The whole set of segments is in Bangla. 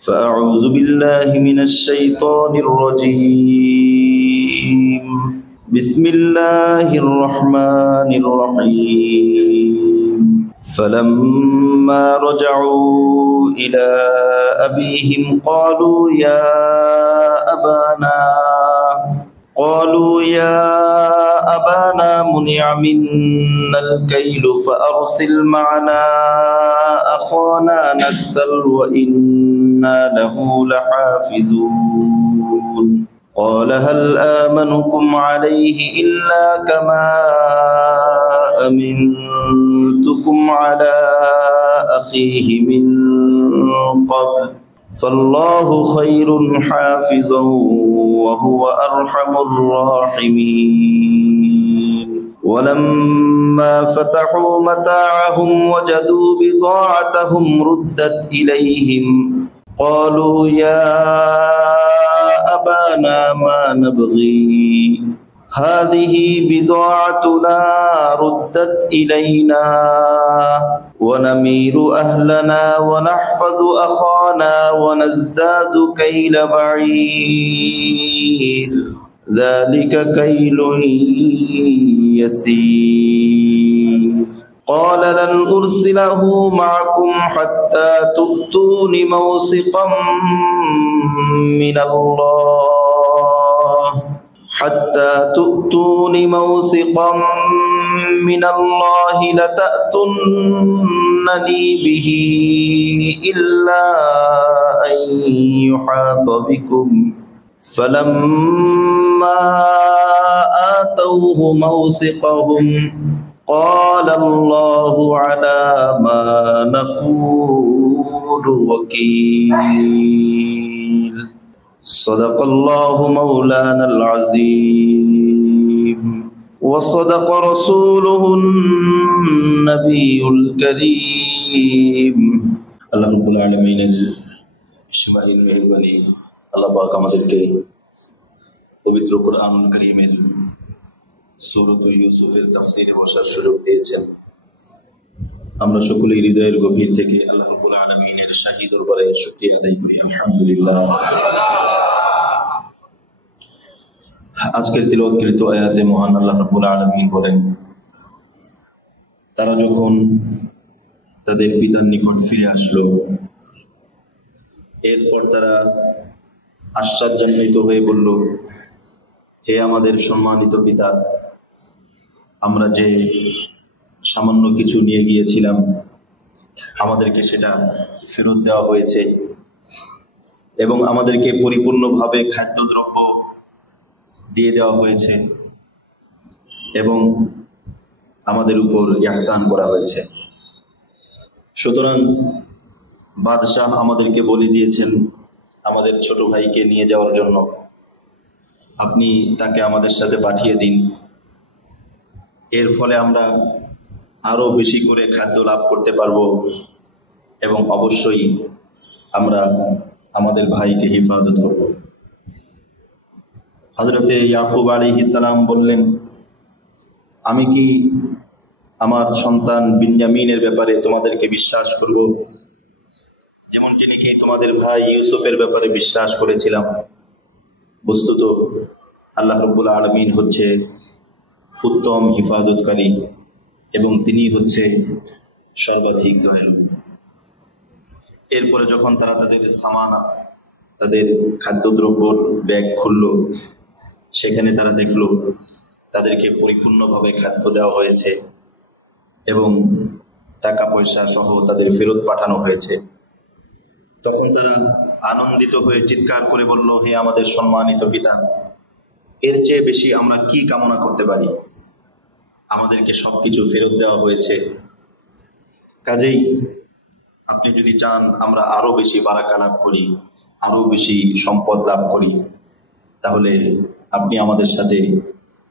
فأعوذ بالله من الشيطان الرجيم. بسم الله الرحمن الرحيم. فلما رجعوا إلى أبيهم قالوا يا أبانا منع منا الكيل فأرسل معنا أخانا نكتل وإنا له لحافظون. قال هل آمنكم عليه إلا كما أمنتكم على أخيه من قبل فالله خير حافظا وهو أرحم الراحمين. ولما فتحوا متاعهم وجدوا بضاعتهم ردت إليهم قالوا يا أبانا ما نبغي هذه بضاعتنا ردت إلينا ونمير أهلنا ونحفظ أخانا ونزداد كيل بعير ذلك كيل يسير. قال لن أرسله معكم حتى تؤتون موثقا من الله لتأتونني به إلا أن يحاط بكم فلما آتوه موثقهم قال الله على ما نقول وكيل. صدق الله مولانا العظيم وصدق رسوله النبي الكريم. আল্লাহ রাব্বুল আলামিনের সীমাহীন মেহেরবানি। আল্লাহ পাক আমাদেরকে পবিত্র কোরআনুল কারীমের সূরা ইউসুফের তাফসীরে বসার সুযোগ দিয়েছেন। আমরা সকলেই হৃদয়ের গভীর থেকে আল্লাহ রাব্বুল আলামিনের শাহী দরবারে শুকরিয়া আদায় করি। আলহামদুলিল্লাহ। আজকের তিলাওয়াতকৃত আয়াতে মহান আল্লাহ রাব্বুল আলামিন বলেন, তারা যখন তাদের পিতার নিকট ফিরে আসলো, এরপর তারা আশ্চর্যান্বিত হয়ে বলল, হে আমাদের সম্মানিত পিতা, আমরা যে সামান্য কিছু নিয়ে গিয়েছিলাম আমাদেরকে সেটা ফেরত দেওয়া হয়েছে এবং আমাদেরকে পরিপূর্ণভাবে খাদ্যদ্রব্য দিয়ে দেওয়া হয়েছে এবং আমাদের উপর ইহসান করা হয়েছে। সুতরাং বাদশাহ আমাদেরকে বলে দিয়েছেন আমাদের ছোট ভাইকে নিয়ে যাওয়ার জন্য, আপনি তাকে আমাদের সাথে পাঠিয়ে দিন। এর ফলে আমরা আরো বেশি করে খাদ্য লাভ করতে পারবো এবং অবশ্যই আমরা আমাদের ভাইকে হেফাজত করব। হযরতে ইয়াকুব আলাইহিস সালাম বললেন, আমি কি আমার সন্তান বিনয়ামীনের ব্যাপারে তোমাদেরকে বিশ্বাস করব যেমনটি নাকি তোমাদের ভাই ইউসুফের ব্যাপারে বিশ্বাস করেছিলাম? বস্তুত আল্লাহ রাব্বুল আলামিন হচ্ছে উত্তম হিফাজতকারী এবং তিনি হচ্ছে সর্বাধিক দয়ালু। এরপরে যখন তারা তাদের খাদ্যদ্রব্যর ব্যাগ খুলল, সেখানে তারা দেখল তাদেরকে পরিপূর্ণভাবে খাদ্য দেওয়া হয়েছে এবং টাকা পয়সা সহ তাদের ফেরত পাঠানো হয়েছে। তখন তারা আনন্দিত হয়ে চিৎকার করে বলল, হে আমাদের সম্মানিত পিতা, এর চেয়ে বেশি আমরা কি কামনা করতে পারি? আমাদেরকে সবকিছু ফেরত দেওয়া হয়েছে, কাজেই আপনি যদি চান আমরা আরো বেশি বারাকা লাভ করি, আরো বেশি সম্পদ লাভ করি, তাহলে আপনি আমাদের সাথে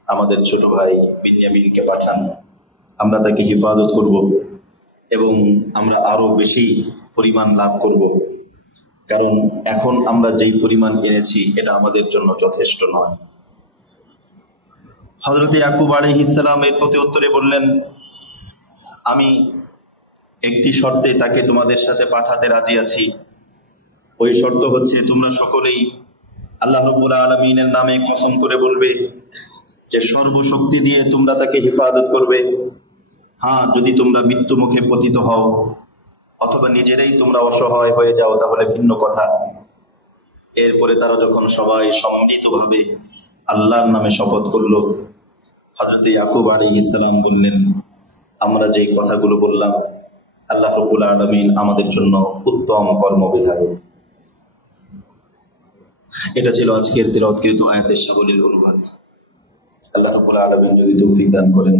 আমাদের ছোট ভাই বিনয়ামীনকে পাঠান, আমরা তাকে হেফাজত করব এবং আমরা আরো বেশি পরিমাণ লাভ করব, কারণ এখন আমরা যেই পরিমাণ এনেছি এটা আমাদের জন্য যথেষ্ট নয়। হযরত ইয়াকুব আলাইহিস সালাম এর প্রতি উত্তরে বললেন, আমি একটি শর্তে তাকে তোমাদের সাথে পাঠাতে রাজি আছি। ওই শর্ত হচ্ছে তোমরা সকলেই আল্লাহ রাব্বুল আলামিনের নামে কসম করে বলবে যে সর্বশক্তি দিয়ে তোমরা তাকে হেফাজত করবে। হ্যাঁ, যদি তোমরা মৃত্যু মুখে পতিত হও অথবা নিজেরাই তোমরা অসহায় হয়ে যাও তাহলে ভিন্ন কথা। এরপরে তারা যখন সবাই সম্মিলিতভাবে আল্লাহর নামে শপথ করলো, হযরত ইয়াকুব আলাইহিস সালাম বললেন, আমরা যেই কথাগুলো বললাম আল্লাহ রাব্বুল আলামিন আমাদের জন্য উত্তম কর্মবিধায়ক। এটা ছিল আজকের তিলাওয়াতকৃত আয়াতের সাবলীল অনুবাদ। আল্লাহ রাব্বুল আলামিন যদি তৌফিক দান করেন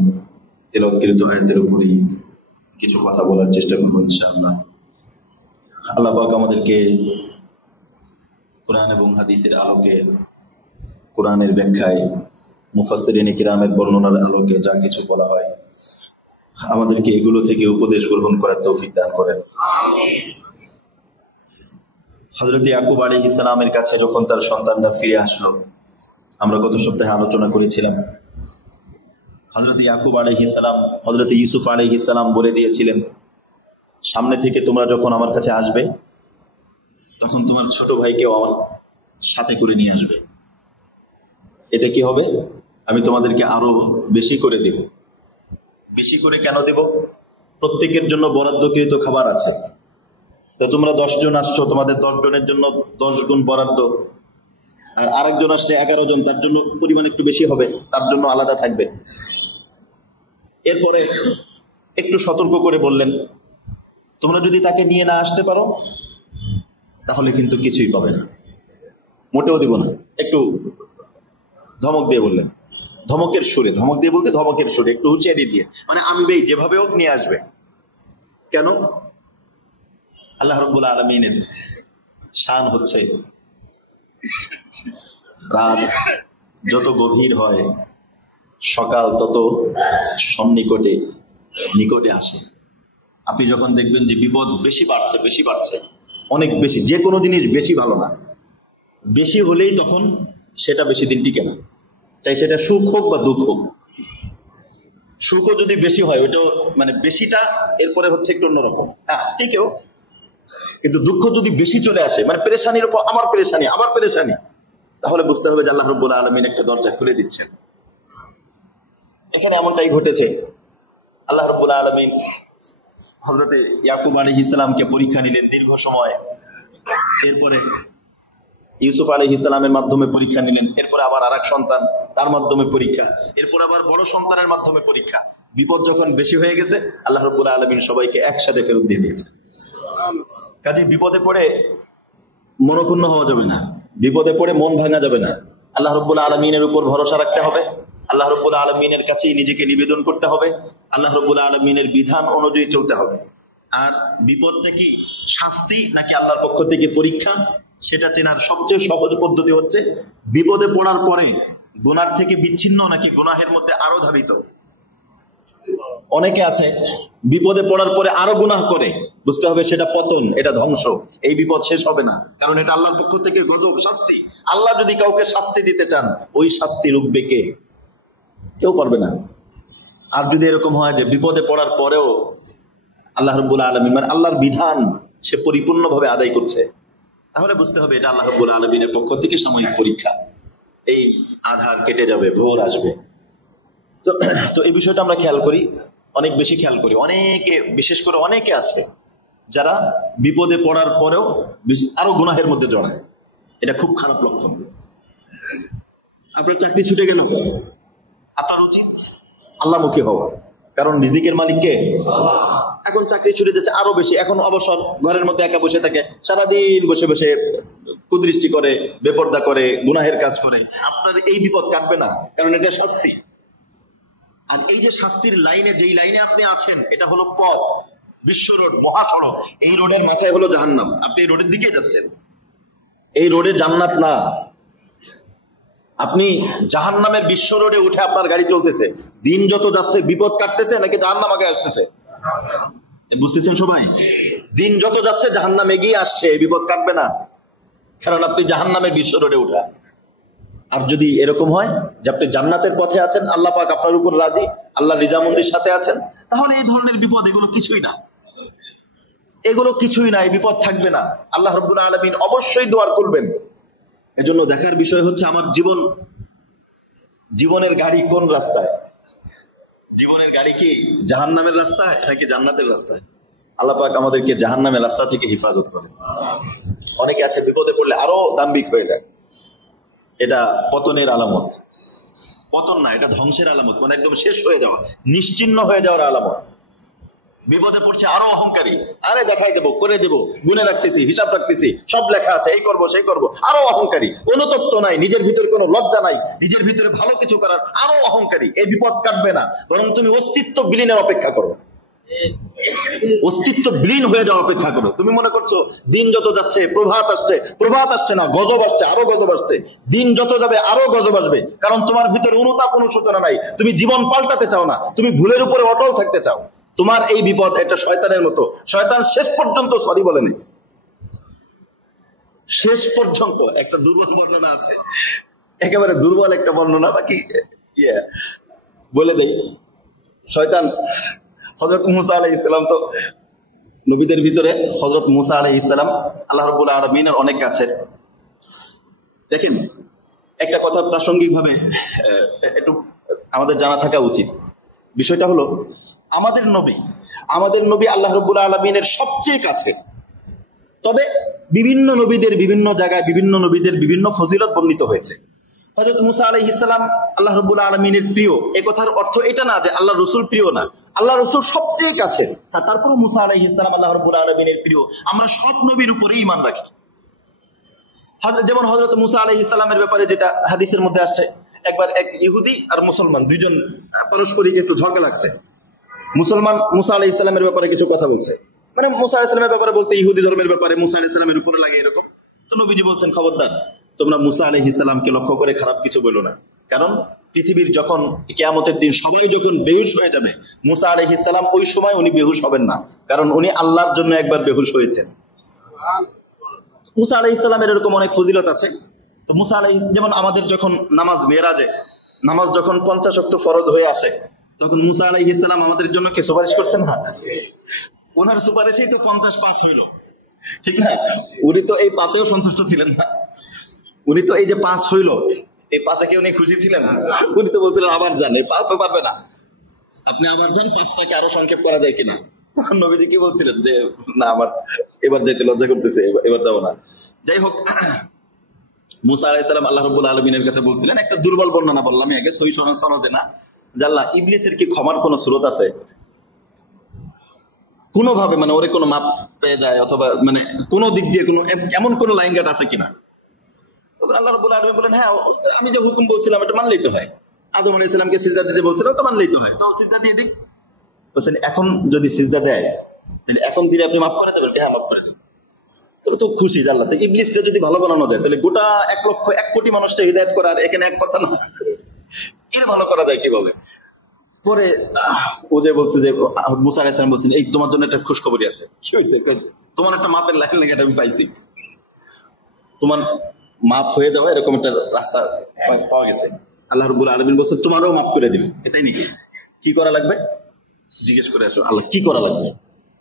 তিলাওয়াতকৃত আয়াতের উপরই কিছু কথা বলার চেষ্টা করব ইনশাআল্লাহ। আল্লাহ পাক আমাদেরকে কোরআন এবং হাদিসের আলোকে, কোরআনের ব্যাখ্যায়, মুফাসসিরিনে কিরামের বর্ণনার আলোকে যা কিছু বলা হয় আমাদেরকে এগুলো থেকে উপদেশ গ্রহণ করার তৌফিক দান করেন। হযরত ইয়াকুব আলাইহিস সালামের কাছে যখন তার সন্তানরা ফিরে আসলো, আমরা গত সপ্তাহে আলোচনা করেছিলাম, হযরত ইয়াকুব আলাইহিস সালাম হযরত ইউসুফ আলাইহিস সালাম বলে দিয়েছিলেন, সামনে থেকে তোমরা যখন আমার কাছে আসবে তখন তোমার ছোট ভাইকেও আমার সাথে করে নিয়ে আসবে। এতে কি হবে? আমি তোমাদেরকে আরো বেশি করে দেব। বেশি করে কেন দেব? প্রত্যেকের জন্য বরাদ্দকৃত খাবার আছে। তো তোমরা 10 জন আসছো, তোমাদের 10 জনের জন্য 10 গুণ বরাদ্দ, আর আরেকজন আসলে 11 জন, তার জন্য পরিমাণ একটু বেশি হবে, তার জন্য আলাদা থাকবে। এরপরে একটু সতর্ক করে বললেন, তোমরা যদি তাকে নিয়ে না আসতে পারো তাহলে কিন্তু কিছুই পাবে না, মোটেও দিব না। একটু ধমক দিয়ে বললেন, ধমকের সুরে, ধমক দিয়ে বলতে ধমকের সুরে, একটু হুঁচিয়ারি দিয়ে, মানে আমি ভাই যেভাবে হোক নিয়ে আসবে। কেন? আল্লাহ রাব্বুল আলামিনের শান হচ্ছে রাত যত গভীর হয় সকাল তত সন্নিকটে নিকটে আসে। আপনি যখন দেখবেন যে বিপদ বেশি বাড়ছে, অনেক বেশি, যে কোনো জিনিস বেশি ভালো না, বেশি হলেই তখন সেটা বেশি দিন টিকে না, চাই সেটা সুখ হোক বা দুঃখ হোক। সুখও যদি বেশি হয় ওইটা মানে বেশিটা এরপরে হচ্ছে একটু অন্যরকম, হ্যাঁ ঠিকও, কিন্তু দুঃখ যদি বেশি চলে আসে, মানে পেরেশানির উপর আমার পেরেশানি, আবার পেরেশানি, তাহলে বুঝতে হবে যে আল্লাহ রাব্বুল আলামিন একটা দরজা খুলে দিচ্ছেন। এখানে এমনটাই ঘটেছে। আল্লাহ রাব্বুল আলামিন হযরত ইয়াকুব আলাইহিস সালামকে পরীক্ষা নিলেন দীর্ঘ সময়, এরপরে ইউসুফ আলাইহিস সালামের মাধ্যমে পরীক্ষা নিলেন, এরপরে আবার আরেক সন্তান, তার মাধ্যমে পরীক্ষা, এরপর আবার বড় সন্তানের মাধ্যমে পরীক্ষা। বিপদ যখন বেশি হয়ে গেছে আল্লাহ রাব্বুল আলামিন সবাইকে একসাথে ফেরত দিয়ে দিয়েছে। কাজে বিপদে পড়ে মনক্ষুণ্ণ হওয়া যাবে না, বিপদে পড়ে মন ভাঙা যাবে না। আল্লাহ রাব্বুল আলামিনের উপর ভরসা রাখতে হবে, আল্লাহ রাব্বুল আলামিনের কাছেই নিজেকে নিবেদন করতে হবে, আল্লাহ রাব্বুল আলামিনের বিধান অনুযায়ী চলতে হবে। আর বিপদটা কি শাস্তি নাকি আল্লাহর পক্ষ থেকে পরীক্ষা, সেটা চেনার সবচেয়ে সহজ পদ্ধতি হচ্ছে বিপদে পড়ার পরে গুনার থেকে বিচ্ছিন্ন নাকি গুনাহের মধ্যে আরো ধাবিত। অনেকে আছে বিপদে পড়ার পরে আরো গুনাহ করে, বুঝতে হবে সেটা পতন, এটা ধ্বংস, এই বিপদ শেষ হবে না, কারণ এটা আল্লাহর পক্ষ থেকে গজব, শাস্তি। আল্লাহ যদি কাউকে শাস্তি দিতে চান ওই শাস্তি রুখবে কে? কেউ পারবে না। আর যদি এরকম হয় যে বিপদে পড়ার পরেও আল্লাহ রাব্বুল আলামিন মানে আল্লাহর বিধান সে পরিপূর্ণভাবে আদায় করছে, তাহলে বুঝতে হবে এটা আল্লাহ রাব্বুল আলামিনের পক্ষ থেকে সাময়িক পরীক্ষা। এই আধার কেটে যাবে, ভোর আসবে। তো এই বিষয়টা আমরা খেয়াল করি, অনেক বেশি খেয়াল করি। অনেকে, বিশেষ করে অনেকে আছে যারা বিপদে পড়ার পরেও আরো গুনাহের মধ্যে জড়ায়। এটা খুব খারাপ লক্ষণ। আপনার চাকরি ছুটে গেল, আপনার উচিত আল্লাহমুখী হওয়া, কারণ রিজিকের মালিক কে? এখন চাকরি ছুটে যাচ্ছে আরো বেশি, এখন অবসর, ঘরের মধ্যে একা বসে থাকে, সারাদিন বসে বসে কুদৃষ্টি করে, বেপরদা করে, গুনাহের কাজ করে। আপনার এই বিপদ কাটবে না, কারণ এটা শাস্তি। আর এই যে শাস্তির লাইনে, যেই লাইনে আপনি আছেন, এটা হলো পথ, বিশ্ব রোড, মহাসড়ক। এই রোডের মাথায় হলো জাহান্নাম, আপনি এই রোডের দিকে যাচ্ছেন। এই রোডে জান্নাত না, আপনি জাহান্নামের বিশ্ব রোডে উঠে আপনার গাড়ি চলতেছে। দিন যত যাচ্ছে বিপদ কাটতেছে নাকি জাহান্নাম আগে আসতেছে? বুঝতেছেন সবাই? দিন যত যাচ্ছে জাহান্নাম এগিয়ে আসছে, এই বিপদ কাটবে না, কারণ আপনি জাহান্নামের বিশ্ব রোডে উঠা। আর যদি এরকম হয় যে আপনি জান্নাতের পথে আছেন, আল্লাহ পাক আপনার উপর রাজি, আল্লাহ রিজামন্দির সাথে আছেন, তাহলে এই ধরনের বিপদ এগুলো কিছুই না। এগুলো কিছুই নাই, বিপদ থাকবে না। আল্লাহ রাব্বুল আলামিন অবশ্যই দুয়ার করবেন। এজন্য দেখার বিষয় হচ্ছে আমার জীবনের গাড়ি কোন রাস্তায়। জীবনের গাড়ি কি জাহান্নামের রাস্তায় নাকি জান্নাতের রাস্তায়? আল্লাহ পাক আমাদেরকে জাহান্নামের রাস্তা থেকে হেফাজত করেন। অনেকে আছে বিপদে পড়লে আরো দাম্ভিক হয়ে যায়, এটা পতনের আলামত। পতন না, এটা ধ্বংসের আলামত, মানে একদম শেষ হয়ে যাওয়া, নিশ্চিহ্ন হয়ে যাওয়ার আলামত। বিপদে পড়ছে আরো অহংকারী, আরে দেখাই দেবো, করে দেবো, গুনে রাখতেছি, হিসাব রাখতেছি, সব লেখা আছে, এই করবো সেই করবো, আরো অহংকারী। অনুতপ্ত নাই, নিজের ভিতরে কোনো লজ্জা নাই, নিজের ভিতরে ভালো কিছু করার, আরো অহংকারী। এই বিপদ কাটবে না, বরং তুমি অস্তিত্ব বিলীনের অপেক্ষা করো, অস্তিত্ব বিলীন হয়ে যাওয়ার অপেক্ষা করো। তুমি মনে করছো দিন যত যাচ্ছে প্রভাত আসছে, প্রভাত আসছে না, গজব আসছে, আরো গজব আসছে। দিন যত যাবে আরো গজব আসবে, কারণ তোমার ভিতরে অনুতাপ অনুশোচনা নাই, তুমি জীবন পাল্টাতে চাও না, তুমি ভুলের উপরে অটল থাকতে চাও। তোমার এই বিপদ এটা শয়তানের মতো, শয়তান শেষ পর্যন্ত সরি বলেনি। শেষ পর্যন্ত একটা দুর্বল বর্ণনা আছে, একেবারে দুর্বল একটা বর্ণনা, বাকি বলে দেই। শয়তান হযরত মুসা আলাইহিস সালাম, তো নবীদের ভিতরে হযরত মুসা আলাইহিস সালাম আল্লাহ রাব্বুল আলামিনের অনেক কাছের। দেখেন, একটা কথা প্রাসঙ্গিকভাবে একটু আমাদের জানা থাকা উচিত। বিষয়টা হলো আমাদের নবী আল্লাহ রাব্বুল আলামিনের সবচেয়ে কাছের। তবে বিভিন্ন নবীদের বিভিন্ন জায়গায় বিভিন্ন নবীদের বিভিন্ন ফজিলত বর্ণিত হয়েছে। হযরত মুসা আলাইহিস সালাম আল্লাহ রাব্বুল আলামিনের প্রিয়, এই কথার অর্থ এটা না যে আল্লাহ রাসূল প্রিয় না, আল্লাহ রাসূল সবচেয়ে কাছের। তারপরে মুসা আলাইহিস সালাম আল্লাহ রাব্বুল আলামিনের প্রিয়। আমরা সব নবীর উপরে ঈমান রাখি। যেমন হযরত মুসা আলাইহিস সালামের ব্যাপারে যেটা হাদিসের মধ্যে আসছে, একবার এক ইহুদি আর মুসলমান দুইজন পারস্পরিক একটু ঝগড়া লাগছে। মুসলমান মুসা আলাইহিস সালামের ব্যাপারে কিছু কথা বলছে, মানে মুসা আলাইহিস সালামের ব্যাপারে বলতে ইহুদি ধর্মের ব্যাপারে মুসা আলাইহিস সালামের উপরে লাগে এরকম। তো নবীজি বলছেন, খবরদার, তোমরা মুসা আলাইহিস সালামকে লক্ষ্য করে খারাপ কিছু বলো না, কারণ পৃথিবীর যখন কিয়ামতের দিন সবাই যখন বেহুশ হয়ে যাবে, মুসা আলাইহিস সালাম ওই সময় উনি বেহুশ হবেন না, কারণ উনি আল্লাহর জন্য একবার বেহুশ হয়েছেন। মুসা আলাইহিস সালামের এরকম অনেক ফজিলত আছে। তো মুসা আলাইহিস, যেমন আমাদের যখন নামাজ মেরাজে, নামাজ যখন 50 ওয়াক্ত ফরজ হয়ে আসে, তখন মুসা আলাইহিস সালাম আমাদের জন্য কি সুপারিশ করছেন না? ওনার সুপারিশেই তো 50 পাস হইল, ঠিক না? উনি তো এই 5-এও সন্তুষ্ট ছিলেন না, উনি তো এই যে 5 হইল, এই 5-এ কি উনি খুশি ছিলেন? উনি তো বলছিলেন আবার যান, এই 5ও পারবে না, আপনি আবার যান, 5টাকে আরো সংক্ষেপ করা যায় কিনা। তখন নবীজি কি বলছিলেন যে না, আমার এবার যেতে লজ্জা করতেছে, এবার যাবো না। যাই হোক, মুসা আলাইহিস সালাম আল্লাহ রাব্বুল আলামিনের কাছে বলছিলেন, একটা দুর্বল বর্ণনা বললাম আগে, সহিহ সনদে না, যে আল্লাহ, ইবলিসের কি ক্ষমার কোনো সুরত আছে? কোনোভাবে, মানে ওরে কোনো মাপ পেয়ে যায়, অথবা মানে কোনো দিক দিয়ে কোনো এমন কোনো লাইন গার্ড আছে কিনা? আল্লাহ রাব্বুল আলামিন বলেন, হ্যাঁ, আমি যে হুকুম বলছিলাম এটা মানলেই তো হয়। আদম আলাইহিস সালামকে সিজদা দিতে বলছিলাম, তো মানলেই তো হয়, তো সিজদা দিয়ে দিক। বলছেন, এখন যদি সিজদা দেয়, তাহলে এখন দিলে আপনি মাফ করে দেবেন? হ্যাঁ, মাফ করে দেবেন। তোরা তো খুশি জানলা। তো ইবলিসকে যদি ভালো বানানো যায়, তাহলে গোটা 1 কোটি মানুষকে হিদায়াত করা, আর এখানে এক কথা না, এর ভালো করা যায় কিভাবে? পরে ও যে বলছে যে মুসা আলাইহিস সালাম বলছেন, এই তোমার জন্য একটা খুশখবরি আছে। কি হয়েছে? তোমার একটা মাপের লাইন লেগে আমি পাইছি, তোমার মাপ হয়ে যাবে এরকম একটা রাস্তা পাওয়া গেছে। আল্লাহ রাব্বুল আলামিন বলছেন, তোমারও মাফ করে দিবেন। এটাই নাকি? কি করা লাগবে জিজ্ঞেস করে আসো, আল্লাহ কি করা লাগবে?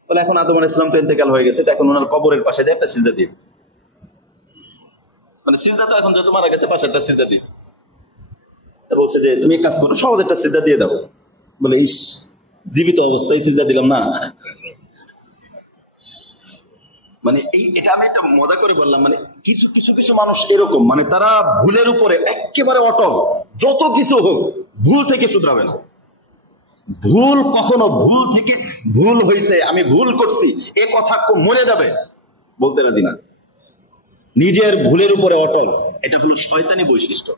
বলে, এখন আদম আলাইহিস সালাম তো ইন্তেকাল হয়ে গেছে, তো এখন ওনার কবরের পাশে যে একটা সিজদা দিন, মানে সিজদা তো এখন যত মারা গেছে, পাশে একটা সিজদা দিন। বলছে যে তুমি এক কাজ করো, সহজ একটা সিজদা দিয়ে দাও। বলে, ইস, জীবিত অবস্থায় সিজদা দিলাম না। মানে এটা আমি একটা মজা করে বললাম, মানে কিছু মানুষ এরকম, মানে তারা ভুলের উপরে একেবারে অটল, যত কিছু হোক ভুল থেকে শুধরাবে না। ভুল কখনো ভুল হয়েছে, আমি ভুল করছি, এ কথা মরে যাবে বলতে রাজি না। নিজের ভুলের উপরে অটল, এটা হলো শয়তানি বৈশিষ্ট্য।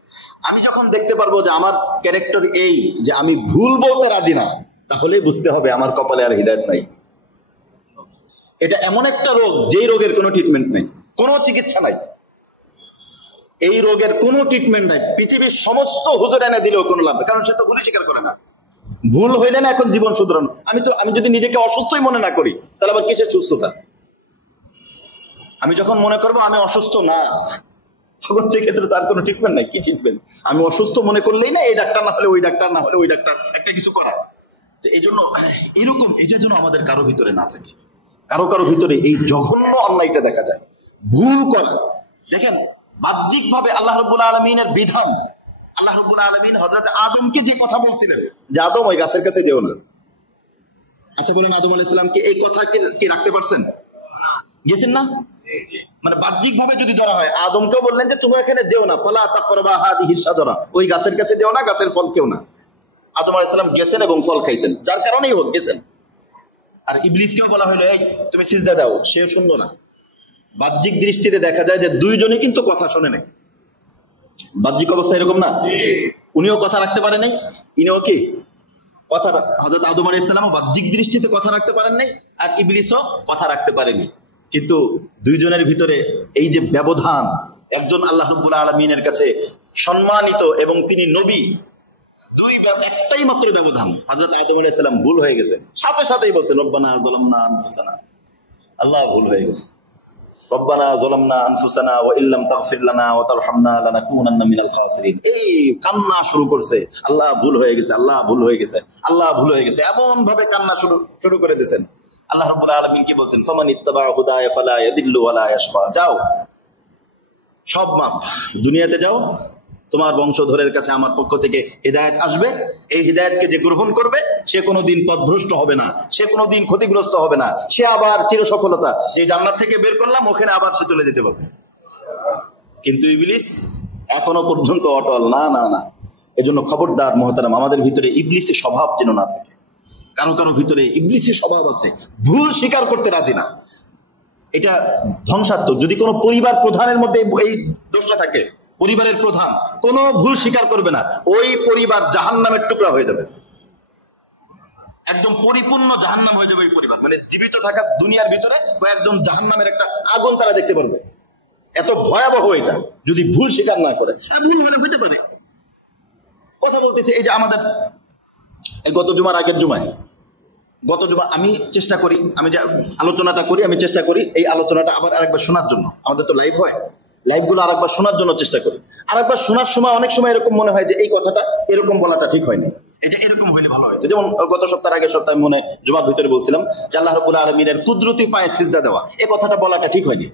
আমি যখন দেখতে পারবো যে আমার ক্যারেক্টার এই যে আমি ভুল বলতে রাজি না, তাহলেই বুঝতে হবে আমার কপালে আর হিদায়াত নাই। এটা এমন একটা রোগ, যেই রোগের কোনো ট্রিটমেন্ট নেই, কোনো চিকিৎসা নাই। এই রোগের কোনো ট্রিটমেন্ট নাই, পৃথিবীর সমস্ত হুজুর এনে দিলেও কোনো লাভ নেই, কারণ সে তো ভুলই স্বীকার করে না। ভুল হইলে না এখন জীবন শুধরানো। আমি যদি নিজেকে অসুস্থই মনে না করি, তাহলে আবার কিসের সুস্থতা? আমি যখন মনে করবো আমি অসুস্থ না, তখন সেক্ষেত্রে তার কোনো ট্রিটমেন্ট নাই। কি ট্রিটমেন্ট? আমি অসুস্থ মনে করলেই না, এই ডাক্তার না হলে ওই ডাক্তার, না হলে ওই ডাক্তার, একটা কিছু করা। এই জন্য এরকম, এটা যেন আমাদের কারো ভিতরে না থাকে। কারো কারো ভিতরে এই জঘন্য অন্যায়টা দেখা যায়, ভুল করা। দেখেন বাহ্যিক ভাবে আল্লাহ রাব্বুল আলামিনের বিধান, আল্লাহ রাব্বুল আলামিন হযরত আদমকে যে কথা বলছিলেন যে আদম ওই গাছের কাছে যেও না, আচ্ছা বলেন আদম আলাইহিস সালাম কি এই কথা কি রাখতে পারছেন? গেছেন না? মানে বাহ্যিক ভাবে যদি ধরা হয়, আদমকেও বললেন যে তুমি এখানে যেও না, ফালা তাকরাবা হাদিহিস শাজারা, ওই গাছের কাছে যেও না, গাছের ফল কেউ না। আদম আলাইহিস সালাম গেছেন এবং ফল খাইছেন, যার কারণেই হোক গেছেন। আর ইবলিসকেও বলা হলো এই তুমি সিজদা দাও, সে শুনলো না। বাহ্যিক দৃষ্টিতে দেখা যায় যে দুইজনই কিন্তু কথা শোনে নাই। বাহ্যিক অবস্থা এরকম না, উনিও কথা রাখতে পারে নাই, ইনিও কি কথা, হযরত আদম আলাইহিস সালামও বাহ্যিক দৃষ্টিতে কথা রাখতে পারেন নাই, আর ইবলিসও কথা রাখতে পারেনি। কিন্তু দুইজনের ভিতরে এই যে ব্যবধান, একজন আল্লাহ রাব্বুল আলামিনের কাছে সম্মানিত এবং তিনি নবী, একটাই মাত্র ব্যবধান। হযরত আদম আলাইহিস সালাম ভুল হয়ে গেছে, সাথে সাথেই বলছেন রব্বানা যালামনা আনফুসানা, আল্লাহ ভুল হয়ে গেছে, রব্বানা যালামনা আনফুসানা ওয়া ইল্লাম তাগফির লানা ওয়া তারহামনা লানাকুনান্না মিনাল খাসিরিন। এই কান্না শুরু করছে, আল্লাহ ভুল হয়ে গেছে, আল্লাহ ভুল হয়ে গেছে, আল্লাহ ভুল হয়ে গেছে, এমন ভাবে কান্না শুরু করে দিয়েছেন। আল্লাহ রাব্বুল আলামিন কি বলছেন? ফামান ইত্তাবা হুদায়া ফালা ইয়াদিল্লু ওয়ালা ইয়াশকা। যাও, সব মাপ, দুনিয়াতে যাও, তোমার বংশধরের কাছে আমার পক্ষ থেকে হিদায়াত আসবে, এই হিদায়াতকে যে গ্রহণ করবে সে কোনোদিন পথভ্রষ্ট হবে না, সে কোনোদিন ক্ষতিগ্রস্ত হবে না, সে আবার চিরসফলতা, যে জান্নাত থেকে বের করলাম ওখানে আবার সে চলে যেতে পারবে। কিন্তু ইবলিস এখনো পর্যন্ত অটল, না না না। এজন্য খবরদার মুহতারাম, আমাদের ভিতরে ইবলিসের স্বভাব যেন না থাকে। কারো কারো ভিতরে ইবলিসের স্বভাব আছে, ভুল স্বীকার করতে রাজি না, এটা ধ্বংসাত্মক। যদি কোনো পরিবার প্রধানের মধ্যে এই দোষটা থাকে, পরিবারের প্রধান কোনো ভুল স্বীকার করবে না, ওই পরিবার জাহান্নামের টুকরা হয়ে যাবে, একদম পরিপূর্ণ জাহান্নাম হয়ে যাবে ওই পরিবার। মানে জীবিত থাকা দুনিয়ার ভিতরে কয়েকজন জাহান্নামের একটা আগুন তারা দেখতে পারবে, এত ভয়াবহ এটা যদি ভুল স্বীকার না করে। আর ভুল হলে হইতে পারে, কথা বলতেছে এই যে আমাদের গত জুমার আগের জুমায়, গত জুমা আমি চেষ্টা করি, আমি যে আলোচনাটা করি আমি চেষ্টা করি এই আলোচনাটা আবার আরেকবার শোনার জন্য। আমাদের তো লাইভ হয়, লাইভগুলো আরেকবার শোনার জন্য চেষ্টা করি। আরেকবার শোনার সময় অনেক সময় এরকম মনে হয় যে এই কথাটা এরকম বলাটা ঠিক হয়নি, এটা এরকম হইলে ভালো হয়। যেমন গত সপ্তাহের আগের সপ্তাহে মনে জুমার ভিতরে বলছিলাম যে আল্লাহ রাব্বুল আলামিনের কুদরতি পায়ে সিজদা দেওয়া, এই কথাটা বলাটা ঠিক হয়নি।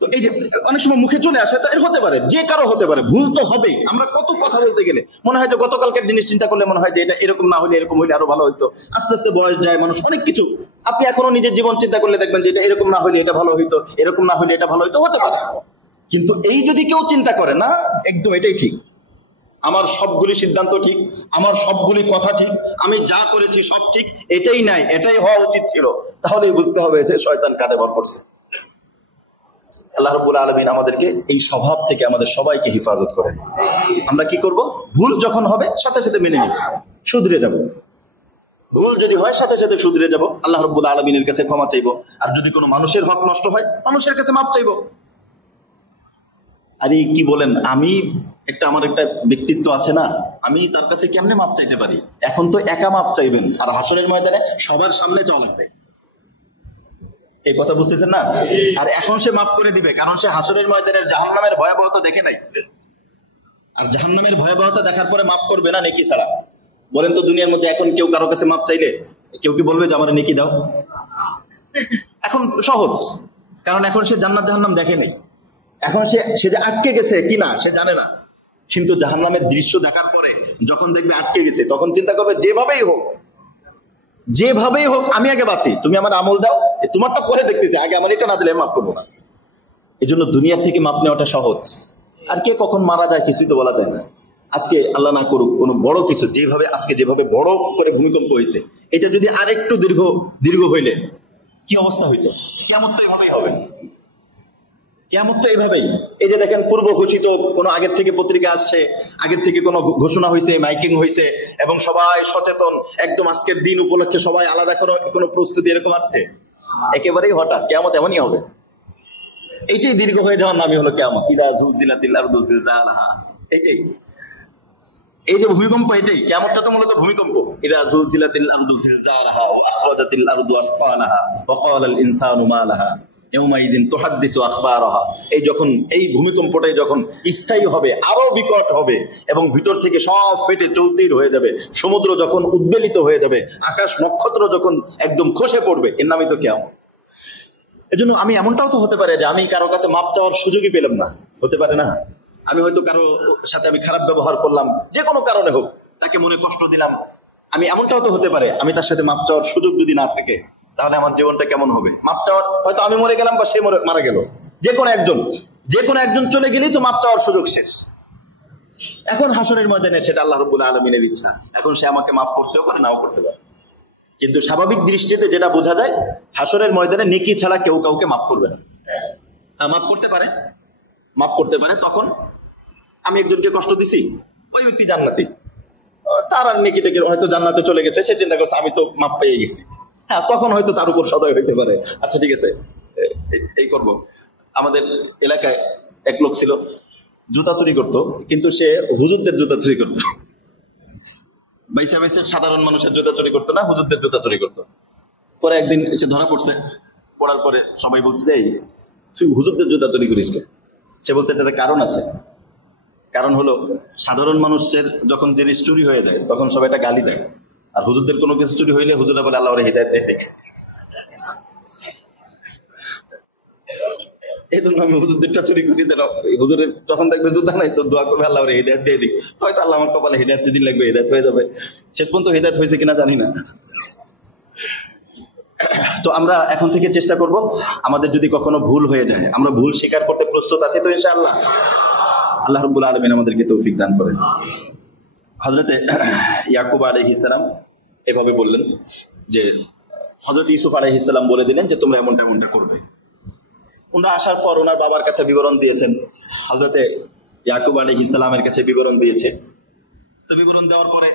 তো এই যে অনেক সময় মুখে চলে আসে, তো এর হতে পারে, যে কারো হতে পারে, ভুল তো হবেই। আমরা কত কথা বলতে গেলে মনে হয় যে গতকালকের জিনিস চিন্তা করলে মনে হয় যে এটা এরকম না হলে এরকম হইলে আরো ভালো হইতো। আস্তে আস্তে বয়স যায়, মানুষ অনেক কিছু, আপনি এখনো নিজের জীবন চিন্তা করলে দেখবেন যে এটা এরকম না হলে এটা ভালো হইতো, এরকম না হলে এটা ভালো হইতো, হতে পারে। কিন্তু এই যদি কেউ চিন্তা করে না একদম এটাই ঠিক, আমার সবগুলি সিদ্ধান্ত ঠিক, আমার সবগুলি কথা ঠিক, আমি যা করেছি সব ঠিক, এটাই নাই, এটাই হওয়া উচিত ছিল, তাহলেই বুঝতে হবে যে শয়তান কাঁধে ভর করছে। আল্লাহ রাব্বুল আলামিন আমাদেরকে এই স্বভাব থেকে আমাদের সবাইকে হেফাজত করেন। আমরা কি করব? ভুল যখন হবে সাথে সাথে মেনে নিব, শুধরে যাব। ভুল যদি হয় সাথে সাথে শুধরে যাব, আল্লাহ রাব্বুল আলামিনের কাছে ক্ষমা চাইব। আর যদি কোনো মানুষের হক নষ্ট হয় মানুষের কাছে মাপ চাইব। আরে কি বলেন, আমি আমার একটা ব্যক্তিত্ব আছে না, আমি তার কাছে কেমনে মাপ চাইতে পারি? এখন তো একা মাপ চাইবেন, আর হাসরের ময়দানে সবার সামনে যাওয়া লাগবে, এই কথা বুঝতেছেন না? আর এখন সে মাফ করে দিবে, কারণ সে হাসরের ময়দানের জাহান্নামের ভয়াবহতা দেখে নাই। আর জাহান্নামের ভয়াবহতা দেখার পরে মাফ করবে না নেকি ছাড়া? বলেন তো, দুনিয়ার মধ্যে এখন কেউ কারো কাছে মাফ চাইলে কেউ কি বলবে যে আমার নেকি দাও? এখন সহজ, কারণ এখন সে জান্নাত জাহান্নাম দেখে নাই। এখন সে যে আটকে গেছে কিনা সে জানে না, কিন্তু জাহান্নামের দৃশ্য দেখার পরে যখন দেখবে আটকে গেছে, তখন চিন্তা করবে যেভাবেই হোক আমি আগে বাঁচি, তুমি আমার আমল দাও, তোমারটা পরে দেখতেছি, আগে আমার এটা না দিলে মাফ করবো না। এই জন্য দুনিয়ার থেকে মাপ নেওয়াটা সহজ। আর কে কখন মারা যায় কিছুই তো বলা যায় না। আজকে আল্লাহ না করুক কোনো বড় কিছু, যেভাবে বড় করে ভূমিকম্প হয়েছে, এটা যদি আরেকটু দীর্ঘ হইলে কি অবস্থা হইতো? কিয়ামত তো এভাবেই হবে, কিয়ামত তো এভাবেই। এই যে দেখেন, পূর্ব ঘোষিত কোনো আগের থেকে পত্রিকা আসছে, আগের থেকে কোনো ঘোষণা হয়েছে, মাইকিং হয়েছে, এবং সবাই সচেতন, একদম আজকের দিন উপলক্ষে সবাই আলাদা কোনো প্রস্তুতি এরকম আছে? একেবারেই হঠাৎ কিয়ামত এমনই হবে। এইটাই দীর্ঘ হয়ে যাওয়ার নামই হলো কিয়ামত। ইদা জুলজিলাতিল আরদু জিলজালাহা, এইটাই। এই যে ভূমিকম্প, এটাই কিয়ামতটা তো মূলত ভূমিকম্প। ইদা জুলজিলাতিল আরদু জিলজালাহা ওয়া আখরাজাতিল আরদু আসকালাহা ওয়া ক্বালাল ইনসানু মা লাহা। ইয়াউমাইদিন তুহাদ্দিসু আখবারাহা, এই যখন এই ভূমিকম্পটাই যখন স্থায়ী হবে, আরো বিকট হবে এবং ভিতর থেকে সব ফেটে চৌচির হয়ে যাবে, সমুদ্র যখন উদ্বেলিত হয়ে যাবে, আকাশ নক্ষত্র যখন একদম খসে পড়বে, এর নামই তো কিয়ামত। এজন্য আমি এমনটাও তো হতে পারে যে আমি কারো কাছে মাপ চাওয়ার সুযোগই পেলাম না, হতে পারে না? আমি হয়তো কারো সাথে আমি খারাপ ব্যবহার করলাম, যে কোনো কারণে হোক, তাকে মনে কষ্ট দিলাম, আমি এমনটাও তো হতে পারে আমি তার সাথে মাপ চাওয়ার সুযোগ যদি না থাকে, তাহলে আমার জীবনটা কেমন হবে? মাপ চাওয়ার, হয়তো আমি মরে গেলাম বা সে মারা গেল, যে কোনো একজন চলে গেলেই তো মাপ চাওয়ার সুযোগ শেষ। এখন হাসরের ময়দানে সেটা আল্লাহ রাব্বুল আলামিনের ইচ্ছা, এখন সে আমাকে মাফ করতেও পারে, নাও করতে পারে। কিন্তু স্বাভাবিক দৃষ্টিতে যেটা বোঝা যায়, হাসরের ময়দানে নেকি ছাড়া কেউ কাউকে মাফ করবে না। মাফ করতে পারে, তখন আমি একজনকে কষ্ট দিছি, ওই ব্যক্তি জান্নাতি, তার আর নেকি টেকে হয়তো জান্নাতে চলে গেছে, সে চিন্তা করছে আমি তো মাপ পেয়ে গেছি। হ্যাঁ, তখন হয়তো তার উপর সদয় হইতে পারে, আচ্ছা ঠিক আছে এই করব। আমাদের এলাকায় এক লোক ছিল, জুতা চুরি করতো, কিন্তু সে হুজুরদের জুতা চুরি করতো। বাইসা সাধারণ মানুষের জুতা চুরি করতো না, হুজুরদের জুতা চুরি করতো। পরে একদিন সে ধরা পড়ছে, পড়ার পরে সবাই বলছে যে তুই হুজুরদের জুতা চুরি করিস কে? সে বলছে এটার কারণ আছে। কারণ হলো, সাধারণ মানুষের যখন জিনিস চুরি হয়ে যায় তখন সবাই এটা গালি দেয়, আর হুজুরদের কোনো কিছু চুরি হইলে হুজুরা বলে আল্লাহ ওরে হিদায়াত দেয়। এই জন্য আমি হুজুরদেরটা চুরি করি, যেন হুজুরের যখন দেখবে জুতা নাই তো দোয়া করবে আল্লাহ ওরে হিদায়াত দিয়ে দিক, হয়তো আল্লাহ আমার কপালে হিদায়াত দিন লাগবে, হিদায়াত হয়ে যাবে। শেষ পর্যন্ত হিদায়াত হয়েছে কিনা জানি না। তো আমরা এখন থেকে চেষ্টা করব, আমাদের যদি কখনো ভুল হয়ে যায়, আমরা ভুল স্বীকার করতে প্রস্তুত আছি তো ইনশাআল্লাহ। আল্লাহ রাব্বুল আলামিন আমাদেরকে তৌফিক দান করেন। হযরতে ইয়াকুব আলাইহিস সালাম এভাবে বললেন যে, হযরত ইউসুফ আলাইহিস সালাম বলে দিলেন যে তোমরা এমনটা করবে। ওনারা আসার পর ওনার বাবার কাছে বিবরণ দিয়েছেন, হযরতে ইয়াকুব আলাইহিস সালামের কাছে বিবরণ দিয়েছে। তো বিবরণ দেওয়ার পরে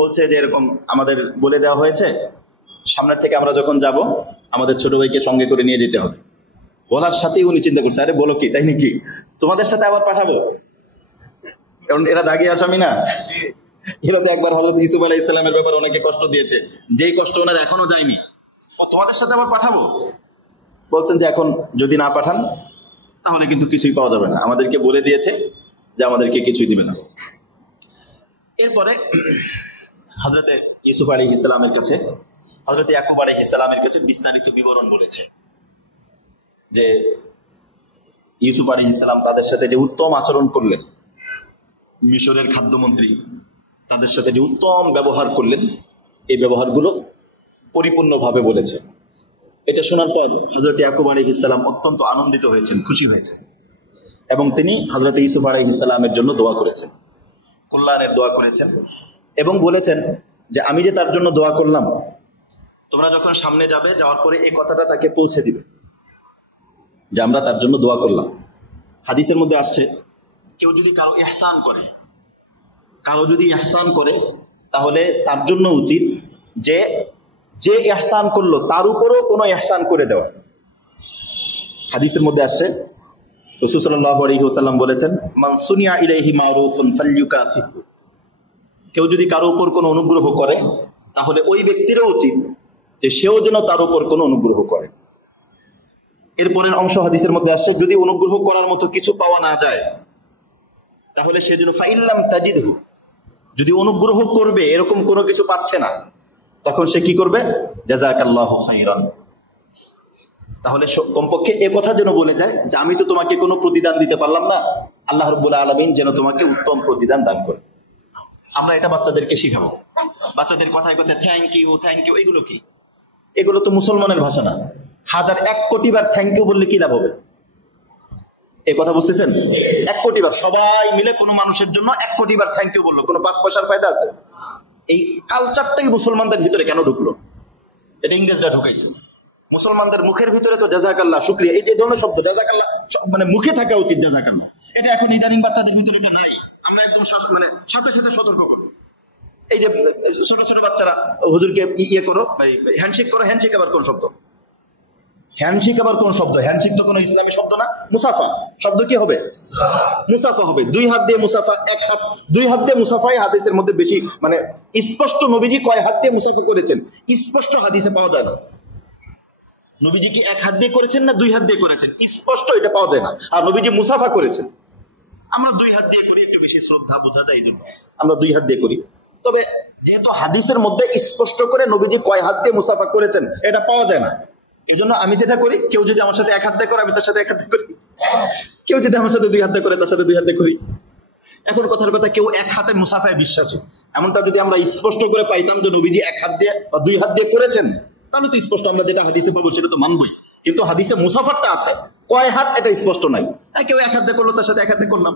বলছে যে এরকম আমাদের বলে দেওয়া হয়েছে, সামনের থেকে আমরা যখন যাব আমাদের ছোট ভাইকে সঙ্গে করে নিয়ে যেতে হবে। বলার সাথেই উনি চিন্তা করছে, আরে বলো কি, তাই নাকি, তোমাদের সাথে আবার পাঠাবো? কারণ এরা দাগি আসামি না, এরা তো একবার হযরত ইউসুফ আলাইহিস সালামের ব্যাপারে অনেকে কষ্ট দিয়েছে, যেই কষ্ট ওনার এখনো যায়নি, তোমাদের সাথে আবার পাঠাবো? বলছেন যে এখন যদি না পাঠান তাহলে কিন্তু কিছুই পাওয়া যাবে না, আমাদেরকে বলে দিয়েছে যে আমাদেরকে কিছুই দিবে না। এরপরে হযরতে ইউসুফ আলাইহিস সালামের কাছে, হযরত ইয়াকুব আলাইহিস সালামের কাছে বিস্তারিত বিবরণ বলেছে যে ইউসুফ আলাইহিস সালাম তাদের সাথে যে উত্তম আচরণ করলেন, মিশরের খাদ্যমন্ত্রী তাদের সাথে যে উত্তম ব্যবহার করলেন, এই ব্যবহারগুলো পরিপূর্ণভাবে বলেছে। এটা শোনার পর হযরত ইয়াকুব আলাইহিস সালাম অত্যন্ত আনন্দিত হয়েছেন, খুশি হয়েছেন, এবং তিনি হযরত ইউসুফ আলাইহিস সালামের জন্য দোয়া করেছেন, কল্যাণের দোয়া করেছেন, এবং বলেছেন যে আমি যে তার জন্য দোয়া করলাম, তোমরা যখন সামনে যাবে, যাওয়ার পরে এই কথাটা তাকে পৌঁছে দিবে যে আমরা তার জন্য দোয়া করলাম। হাদিসের মধ্যে আসছে, কেউ যদি কারো ইহসান করে তাহলে তার জন্য উচিত যে ইহসান করলো তার উপরও কোনো ইহসান করে দেওয়া। হাদিসের মধ্যে আসছে, রাসূল সাল্লাল্লাহু আলাইহি ওয়াসাল্লাম বলেছেন, মান সুনিয়া ইলাইহি মারুফুন ফালইউকাফিহু, কেউ যদি কারো উপর কোনো অনুগ্রহ করে তাহলে ওই ব্যক্তিরও উচিত যে সেও যেন তার উপর কোনো অনুগ্রহ করে। এরপরের অংশ হাদিসের মধ্যে আসছে, যদি অনুগ্রহ করার মতো কিছু পাওয়া না যায় তাহলে সে যেন ফাইল্লাম তাজিদহু, যদি অনুগ্রহ করবে এরকম কোনো কিছু পাচ্ছে না, তখন সে কি করবে? জাযাকাল্লাহু খাইরান, তাহলে কমপক্ষে এ কথা যেন বলে দেয় যে আমি তো তোমাকে কোনো প্রতিদান দিতে পারলাম না, আল্লাহ রাব্বুল আলামিন যেন তোমাকে উত্তম প্রতিদান দান করে। আমরা এটা বাচ্চাদেরকে শিখাবো। বাচ্চাদের কথায় কথায় থ্যাংক ইউ, এগুলো কি? এগুলো তো মুসলমানের ভাষা না। 1001 কোটি বার থ্যাংক ইউ বললে কি লাভ হবে? এই কথা বুঝতেছেন? 1 কোটি বার সবাই মিলে কোনো মানুষের জন্য 1 কোটি বার থ্যাংক ইউ বললো, কোনো 5 পয়সার ফায়দা আছে? এই কালচারটাই মুসলমানদের ভিতরে কেন ঢুকলো? এটা ইংরেজরা ঢুকাইছে। মুসলমানদের মুখের ভিতরে তো জাযাকাল্লাহ, শুকরিয়া, এই যে ধরনের শব্দ জাযাকাল্লাহ মানে মুখে থাকা উচিত জাযাকাল্লাহ, এটা এখন ইদানিং বাচ্চাদের ভিতরে এটা নাই। আমরা একদম মানে সাথে সাথে সতর্ক করি। এই যে ছোট ছোট বাচ্চারা হুজুরকে করো, হ্যান্ডশেক করো, হ্যান্ডশেক আবার কোন শব্দ? হ্যান্ডশেক তো কোনো ইসলামী শব্দ না। মুসাফা শব্দ কি হবে? মুসাফা হবে। 2 হাত দিয়ে মুসাফা, 2 হাত দিয়ে মুসাফাই হাদিসের মধ্যে বেশি, মানে স্পষ্ট নবীজি কয় হাত দিয়ে মুসাফা করেছেন স্পষ্ট হাদিসে পাওয়া যায় না। নবীজি কি এক হাত দিয়ে করেছেন না দুই হাত দিয়ে করেছেন? স্পষ্ট এটা পাওয়া যায় না। আর নবীজি মুসাফা করেছেন, আমরা দুই হাত দিয়ে করি, একটু বেশি শ্রদ্ধা বোঝা যায় এই জন্য আমরা দুই হাত দিয়ে করি। তবে যেহেতু হাদিসের মধ্যে স্পষ্ট করে নবীজি কয় হাত দিয়ে মুসাফা করেছেন এটা পাওয়া যায় না, এই জন্য আমি যেটা করি, কেউ যদি আমার সাথে এক হাত দিয়ে করে আমি তার সাথে এক হাত দিয়ে করি, কেউ যদি আমার সাথে দুই হাত দিয়ে করে তার সাথে দুই হাত দিয়ে করি। এখন কথার কথা, কেউ এক হাতে মুসাফায় বিশ্বাসী, এমনটা যদি আমরা স্পষ্ট করে পাইতাম যে নবীজি এক হাত দিয়ে বা দুই হাত দিয়ে করেছেন, তাহলে তো স্পষ্ট আমরা যেটা হাদিসে পাবো সেটা তো মানবই। কিন্তু হাদিসে মুসাফারটা আছে, কয় হাত এটা স্পষ্ট নাই। কেউ এক হাত দিয়ে করলো তার সাথে এক হাত দিয়ে করলাম,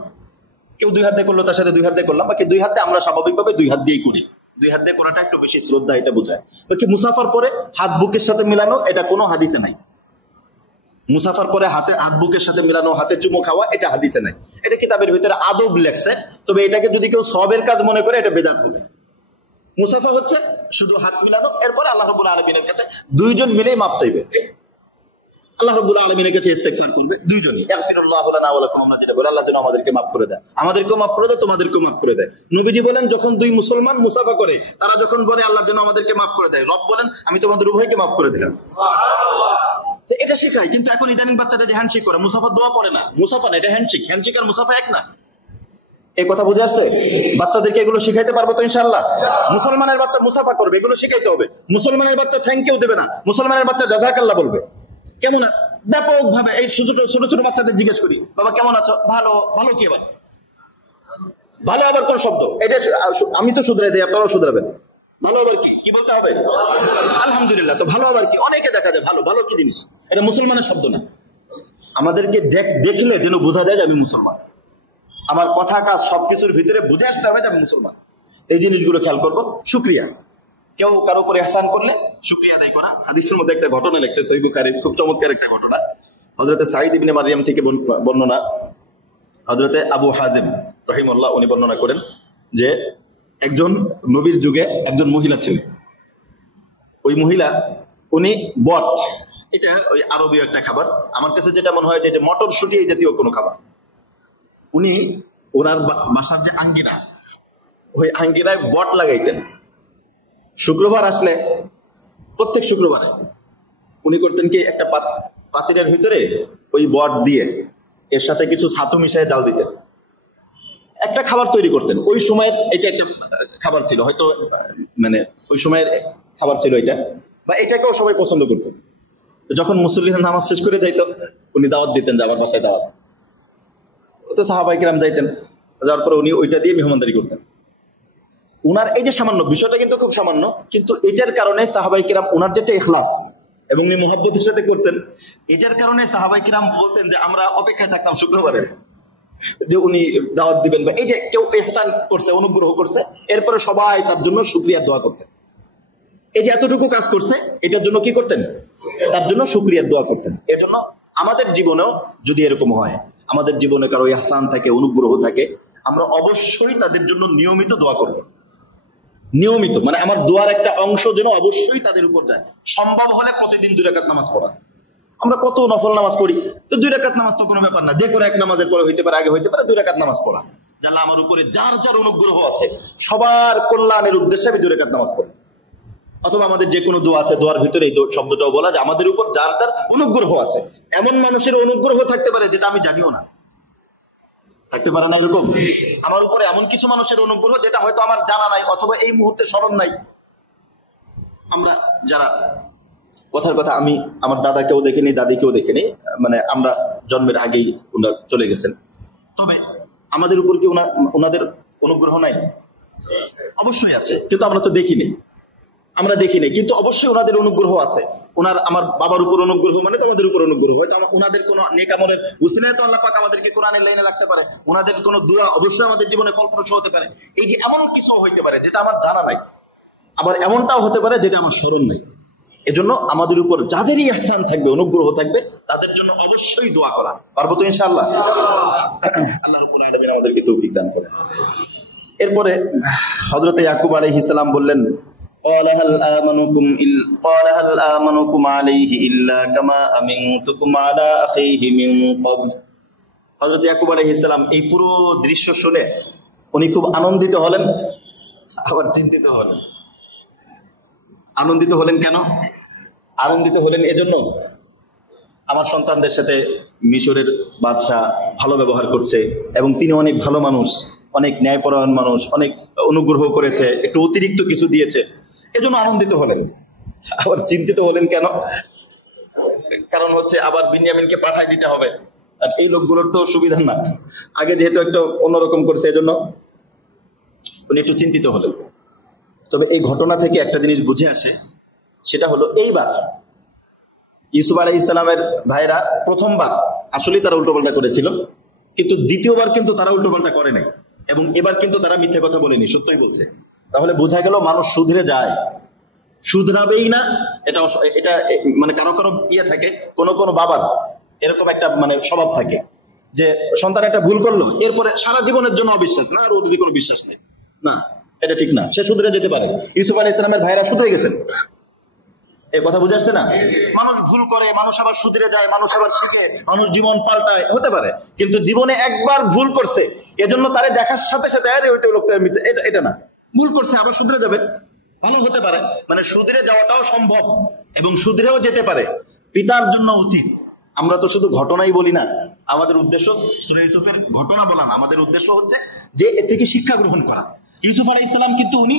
কেউ দুই হাত দিয়ে করলো তার সাথে দুই হাত দিয়ে করলাম, বাকি দুই হাতে আমরা স্বাভাবিকভাবে দুই হাত দিয়েই করি। দুই হাত দিয়ে করাটা একটু বেশি শ্রদ্ধা, এটা বোঝায়। বাকি মুসাফার পরে হাত বুকের সাথে মিলানো, এটা কোনো হাদিসে নাই। মুসাফার পরে হাতে হাত বুকের সাথে মিলানো, হাতে চুমো খাওয়া, এটা হাদিসে নাই। এটা কিতাবের ভিতরে আদব লেখছে, তবে এটাকে যদি কেউ সবের কাজ মনে করে এটা বেদাত হবে। মুসাফা হচ্ছে শুধু হাত মিলানো, এরপরে আল্লাহ রাব্বুল আলামিনের কাছে দুইজন মিলেই মাপ চাইবে, আল্লাহ রাব্বুল আলামিনের কাছে ইস্তেগফার করবে দুইজনই। ইয়াগফিরুল্লাহু লানা ওয়া লাকুম, আমরা যেটা বলি আল্লাহ যেন আমাদেরকে মাফ করে দেয়, আমাদেরকেও মাফ করে দেয়, তোমাদেরকেও মাফ করে দেয়। নবীজি বলেন যখন দুই মুসলমান মুসাফা করে, তারা যখন বলে আল্লাহ যেন আমাদেরকে মাফ করে দেয়, রব বলেন আমি তোমাদের উভয়কে মাফ করে দিলাম। এটা শেখায়। কিন্তু এখন ইদানিং বাচ্চাটা যে হ্যান্ডশেক করে, মুসাফা দোয়া পড়ে না, মুসাফা না, এটা হ্যান্ডশেক। হ্যান্ডশেক আর মুসাফা এক না, এই কথা বুঝে আসছে? বাচ্চাদেরকে এগুলো শিখাইতে পারবো তো ইনশাআল্লাহ? মুসলমানের বাচ্চা মুসাফা করবে, এগুলো শিখাইতে হবে। মুসলমানের বাচ্চা থ্যাংক ইউ দেবে না, মুসলমানের বাচ্চা জাযাকাল্লাহ বলবে। কেমন ব্যাপক ভাবে এই ছোট ছোট বাচ্চাদের জিজ্ঞেস করি, বাবা কেমন আছো? ভালো। ভালো কি আবার? ভালো আবার কোন শব্দ? এটা আমি তো শুধরাই দিই, আপনারাও শুধরাবেন। ভালো আবার কি বলতে হবে? আলহামদুলিল্লাহ। তো ভালো আবার কি? অনেকে দেখা যায় ভালো। ভালো কি জিনিস? এটা মুসলমানের শব্দ না। আমাদেরকে দেখলে যেন বোঝা যায় যে আমি মুসলমান, আমার কথা কাজ সবকিছুর ভিতরে বুঝে আসতে হবে যে আমি মুসলমান। এই জিনিসগুলো খেয়াল করবো। শুকরিয়া, কেউ কারো উপরে ইহসান করলে শুকরিয়া আদায় করা। হাদিসের মধ্যে একটা ঘটনা লেখছে সহিহ বুখারীর, খুব চমৎকার একটা ঘটনা। হযরতে সাঈদ ইবনে মারইয়াম থেকে বর্ণনা, হযরতে আবু হাজিম রাহিমাহুল্লাহ উনি বর্ণনা করেন যে একজন নবীর যুগে একজন মহিলা ছিলেন। ওই মহিলা, উনি বট, এটা ওই আরবীয় একটা খাবার, আমার কাছে যেটা মনে হয় যে মটরশুঁটি এই জাতীয় কোনো খাবার। উনি ওনার বাসার যে আঙ্গিনা, ওই আঙ্গিনায় বট লাগাইতেন। শুক্রবার আসলে প্রত্যেক শুক্রবারে উনি করতেন কি, একটা পাতিলের ভিতরে ওই বট দিয়ে এর সাথে কিছু ছাতু মিশিয়ে জাল দিতেন, একটা খাবার তৈরি করতেন। ওই সময়ের এটা একটা খাবার ছিল, হয়তো মানে ওই সময়ের খাবার ছিল এটা, বা এটাকেও সবাই পছন্দ করত। যখন মুসল্লিরা নামাজ শেষ করে যাইতো, উনি দাওয়াত দিতেন যে আমার বাসায় দাওয়াত। তো সাহাবায়ে কেরাম যাইতেন, যাওয়ার পরে উনি ওইটা দিয়ে মেহমানদারি করতেন। উনার এই যে সামান্য বিষয়টা কিন্তু খুব সামান্য, কিন্তু এটার কারণে সাহাবায়ে কেরাম উনার যেটা ইখলাস এবং উনি মুহাব্বতের সাথে করতেন, এটার কারণে সাহাবায়ে কেরাম বলতেন যে আমরা অপেক্ষায় থাকতাম শুক্রবারে যে উনি দাওয়াত দিবেন, বা এই যে কেউ ইহসান করছে, অনুগ্রহ করছে, এরপরে সবাই তার জন্য শুকরিয়ার দোয়া করতেন। এই যে এতটুকু কাজ করছে, এটার জন্য কি করতেন? তার জন্য শুকরিয়ার দোয়া করতেন। এজন্য আমাদের জীবনেও যদি এরকম হয়, আমাদের জীবনে কারো ইহসান থাকে, অনুগ্রহ থাকে, আমরা অবশ্যই তাদের জন্য নিয়মিত দোয়া করব। নিয়মিত মানে আমার দোয়ার একটা অংশ যেন অবশ্যই তাদের উপর যায়। সম্ভব হলে প্রতিদিন 2 রাকাত নামাজ পড়া। আমরা কত নফল নামাজ পড়ি, তো 2 রাকাত নামাজ তো কোনো ব্যাপার না, যে কোনো এক নামাজের পরে হইতে পারে, আগে হইতে পারে, 2 রাকাত নামাজ পড়া। জানলা আমার উপরে যার যার অনুগ্রহ আছে, সবার কল্যাণের উদ্দেশ্যে আমি 2 রাকাত নামাজ পড়ি। অথবা আমাদের যে কোনো দোয়া আছে, দোয়ার ভিতরে এই শব্দটাও বলা যে আমাদের উপর যার যার অনুগ্রহ আছে। এমন মানুষের অনুগ্রহ থাকতে পারে যেটা আমি জানিও না, থাকতে পারে না এরকম। আমার উপরে এমন কিছু মানুষের অনুগ্রহ যেটা হয়তো আমার জানা নাই, অথবা এই মুহূর্তে স্মরণ নাই। আমরা যারা, কথার কথা, আমি আমার দাদাকেও দেখিনি, দাদিকেও দেখিনি, মানে আমরা জন্মের আগেই ওনারা চলে গেছেন। তবে আমাদের উপর কি ওনাদের অনুগ্রহ নাই? অবশ্যই আছে, কিন্তু আমরা তো দেখিনি, আমরা দেখিনি, কিন্তু অবশ্যই ওনাদের অনুগ্রহ আছে। আমার বাবার উপর অনুগ্রহ মানে তো আমাদের উপর অনুগ্রহ। হয়তো ওনাদের কোন নেক আমলের উসিলায় তো আল্লাহ পাক আমাদেরকে কোরআনের লাইনে লাগতে পারে, ওনাদের কোন দোয়া অবশ্যই আমাদের জীবনে ফলপ্রসূ হতে পারে। এই যে এমন কিছু হইতে পারে যেটা আমার জানা নাই, আবার এমনটাও হতে পারে যেটা আমার স্মরণ নাই। এজন্য আমাদের উপর যাদেরই ইহসান থাকবে, অনুগ্রহ থাকবে, তাদের জন্য অবশ্যই দোয়া করা। পারবো তো ইনশাআল্লাহ? আল্লাহ রাব্বুল আলামিন আমাদেরকে তৌফিক দান করেন। এরপরে হযরত ইয়াকুব আলাইহিস সালাম বললেন, قال هل آمنكم عليه إلا كما أمنتكم على أخيه من قبل। হযরত ইয়াকুব আলাইহিস সালাম এই পুরো দৃশ্য শুনে উনি খুব আনন্দিত হলেন, আবার চিন্তিত হলেন। আনন্দিত হলেন কেন? আনন্দিত হলেন এজন্য আমার সন্তানদের সাথে মিশরের বাদশাহ ভালো ব্যবহার করছে এবং তিনি অনেক ভালো মানুষ, অনেক ন্যায়পরায়ণ মানুষ, অনেক অনুগ্রহ করেছে, একটু অতিরিক্ত কিছু দিয়েছে, এজন্য আনন্দিত হলেন। আবার চিন্তিত হলেন কেন? কারণ হচ্ছে আবার বিনয়ামিনকে পাঠাই দিতে হবে, আর এই লোকগুলোর তো সুবিধা না, আগে যেহেতু একটা অন্যরকম করছে এজন্য উনি একটু চিন্তিত হলেন। তবে এই ঘটনা থেকে একটা জিনিস বুঝে আসে, সেটা হলো এইবার ইউসুফ আলাইহিস সালামের ভাইরা প্রথমবার আসলেই তারা উল্টোপাল্টা করেছিল, কিন্তু দ্বিতীয়বার কিন্তু তারা উল্টোপাল্টা করে নাই, এবং এবার কিন্তু তারা মিথ্যে কথা বলেনি, সত্যই বলছে। তাহলে বোঝা গেল মানুষ শুধরে যায়, শুধরাবেই না। এটা এটা মানে কারো কারো ইয়ে থাকে, কোন কোন বাবার এরকম একটা মানে স্বভাব থাকে যে সন্তান একটা ভুল করলো, এরপরে সারা জীবনের জন্য অবিশ্বাস, না আর ওর দিকে কোনো বিশ্বাস নেই, না এটা ঠিক না, সে শুধরে যেতে পারে। ইউসুফ আলাইহিস সালামের ভাইরা শুধরে গেছেন, এই কথা বুঝে আসছে না? মানুষ ভুল করে, মানুষ আবার শুধরে যায়, মানুষ আবার শিখে, মানুষ জীবন পাল্টায়, হতে পারে। কিন্তু জীবনে একবার ভুল করছে, এজন্য তারে দেখার সাথে সাথে আরে ওইটা লোকটা এটা না, ভুল করছে আবার শুধরে যাবে, ভালো হতে পারে। মানে শুধরে যাওয়াটাও সম্ভব এবং শুধরেও যেতে পারে, পিতার জন্য উচিত। আমরা তো শুধু ঘটনাই বলি না, আমাদের উদ্দেশ্য সূরা ইউসুফের ঘটনা বলা না, আমাদের উদ্দেশ্য হচ্ছে যে এ থেকে শিক্ষা গ্রহণ করা। ইউসুফ আলাইহিস সালাম কিন্তু উনি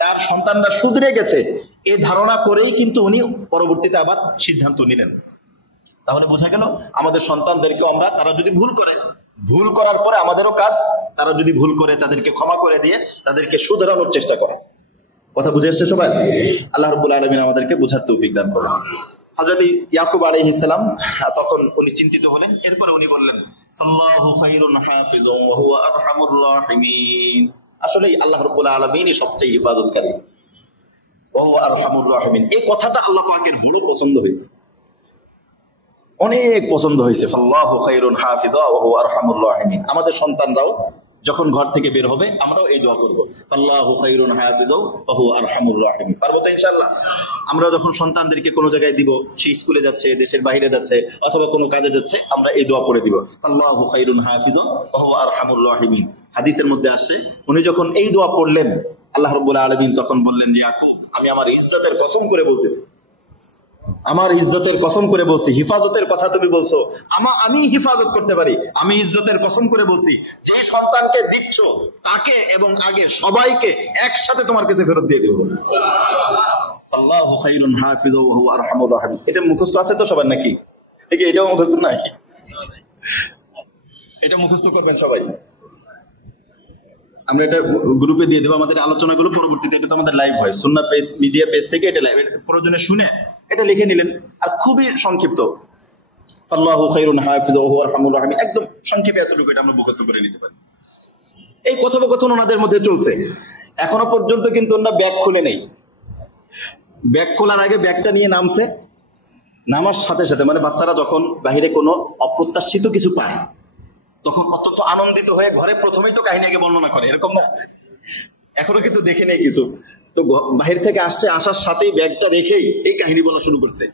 তার সন্তানরা শুধরে গেছে এই ধারণা করেই কিন্তু উনি পরবর্তীতে আবার সিদ্ধান্ত নিলেন। তাহলে বোঝা গেল আমাদের সন্তানদেরকে আমরা, তারা যদি ভুল করে, ভুল করার পরে আমাদেরও কাজ তারা যদি ভুল করে তাদেরকে ক্ষমা করে দিয়ে তাদেরকে শুধরানোর চেষ্টা করা। কথা বুঝে এসছে সবাই? আল্লাহ রাব্বুল আলামিন আমাদেরকে বোঝার তৌফিক দান করুন। হযরত ইয়াকুব আলাইহিস সালাম তখন উনি চিন্তিত হলেন, এরপরে উনি বললেন আল্লাহু খায়রুন হাফিজুন ওয়া হুয়া আরহামুর রাহিমিন। আসলে আল্লাহ রাব্বুল আলামিনই সবচেয়ে হিফাজতকারী, ওয়া হুয়া আরহামুর রাহিমিন। এই কথাটা আল্লাহ পাকের বড় পছন্দ হয়েছে, অনেক পছন্দ হয়েছে। আল্লাহু খায়রুন হাফিজা ওয়া হুয়া আরহামুর রাহিমিন। আমাদের সন্তানরাও যখন ঘর থেকে বের হবে আমরাও এই দোয়া করব, আল্লাহু খায়রুন হাফিজা ওয়া হুয়া আরহামুর রাহিমিন। পারবো তো ইনশাআল্লাহ? আমরা যখন সন্তানদেরকে কোনো জায়গায় দিব, সে স্কুলে যাচ্ছে, দেশের বাইরে যাচ্ছে, অথবা কোনো কাজে যাচ্ছে, আমরা এই দোয়া পড়ে দিব, আল্লাহু খায়রুন হাফিজা ওয়া হুয়া আরহামুর রাহিমিন। হাদিসের মধ্যে আসছে উনি যখন এই দোয়া পড়লেন, আল্লাহ রাব্বুল আলামিন তখন বললেন, ইয়াকুব আমি আমার ইজ্জতের কসম করে বলতেছি, আমার ইজ্জতের কসম করে বলছি, হিফাজতের কথা তুমি বলছো, আমি হিফাজত করতে পারি, আমি ইজ্জতের কসম করে বলছি, যে সন্তানকে দিচ্ছ তাকে এবং আগে সবাইকে একসাথে তোমার কাছে ফেরত দিয়ে দেব। আল্লাহু খায়রুন হাফিজা ওয়া হুয়া আরহামুর রাহিমিন। এটা মুখস্থ আছে তো সবার নাকি? ঠিক এটাও মুখস্থ নাই? এটা মুখস্থ করবেন সবাই। আমরা এটা গ্রুপে দিয়ে দেবো, আমাদের আলোচনাগুলো পরবর্তীতে, এটা তো আমাদের লাইভ হয়, সুন্নাহ পেজ, মিডিয়া পেজ থেকে এটা লাইভ, প্রয়োজনে শুনে এটা লিখে নিলেন। আর খুবই সংক্ষিপ্ত, আল্লাহু খায়রুন হাফিজা ওয়া হুয়া আরহামুর রাহিমিন, একদম সংক্ষেপে এতটুকু এটা আমরা মুখস্থ করে নিতে পারি। এই কথোপকথন ওনাদের মধ্যে চলছে, এখনো পর্যন্ত কিন্তু ওনারা ব্যাগ খুলে নেই। ব্যাগ খোলার আগে ব্যাগটা নিয়ে নামছে, নামার সাথে সাথে মানে বাচ্চারা যখন বাহিরে কোনো অপ্রত্যাশিত কিছু পায় তখন অত্যন্ত আনন্দিত হয়ে ঘরে প্রথমেই তো কাহিনী আগে বর্ণনা করে, এরকম না? এখনো কিন্তু দেখে নেই কিছু, তো বাহির থেকে আসছে, আসার সাথেই ব্যাগটা রেখেই এই কাহিনী বলা শুরু করছে।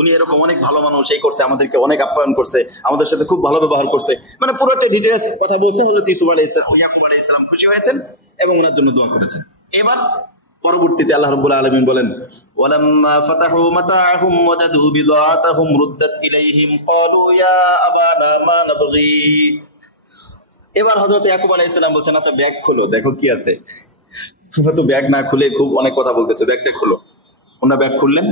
উনি এরকম অনেক ভালো মানুষ, এই করছে, আমাদেরকে অনেক আপ্যায়ন করছে, আমাদের সাথে খুব ভালো ব্যবহার করছে, মানে পুরোটা ডিটেইলস কথা বলছে। হযরত ইউসুফ আলাইহিস সালাম, ইয়াকুব আলাইহিস সালাম খুশি হয়েছেন এবং ওনার জন্য দোয়া করেছেন। এবার পরবর্তীতে আল্লাহ রাব্বুল আলামিন বলেন, ওয়ালাম্মা ফাতাহু মাতাআহুম ওয়াজাদু বিদাআতাহুম রুদ্দাত ইলাইহিম ক্বালু ইয়া আবানা মা নাবগি। এবার হযরত ইয়াকুব আলাইহিস সালাম বলেন, আচ্ছা ব্যাগ খোলো, দেখো কি আছে। তোমরা তো ব্যাগ না খুলে খুব অনেক কথা বলতেছো, ব্যাগটা খোলো। ওনারা ব্যাগ খুললেন,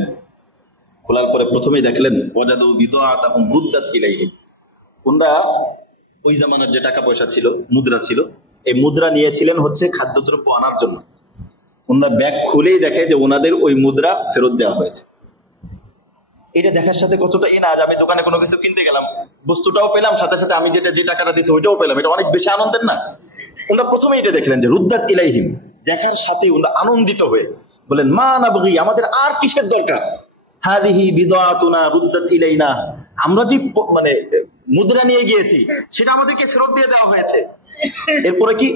খোলার পরে প্রথমেই দেখলেন ওয়াজাদু বিদাআতাহুম রুদ্দাত ইলাইহিম। ওনারা ওই জামানার যে টাকা পয়সা ছিল, মুদ্রা ছিল, এই মুদ্রা নিয়েছিলেন হচ্ছে খাদ্যদ্রব্য আনার জন্য। ওনারা ব্যাগ খুলেই দেখে যে ওনাদের ওই মুদ্রা ফেরত দেওয়া হয়েছে। এটা দেখার সাথে কতটা না, আজ আমি দোকানে কোনো কিছু কিনতে গেলাম, বস্তুটাও পেলাম, সাথে সাথে আমি যে টাকাটা দিয়েছি ওইটাও পেলাম, এটা অনেক বেশি আনন্দের না? ওনারা প্রথমে এটা দেখলেন যে রুদ্দাত ইলাইহিম, দেখার সাথে ওনারা আনন্দিত হয়ে বলেন, মা নাবগি, আমাদের আর কিসের দরকার, হাদিহি বিদাআতুনা রুদ্দাত ইলাইনা, আমরা যে মানে মুদ্রা নিয়ে গিয়েছি সেটা আমাদেরকে ফেরত দিয়ে দেওয়া হয়েছে। এরপরে কি,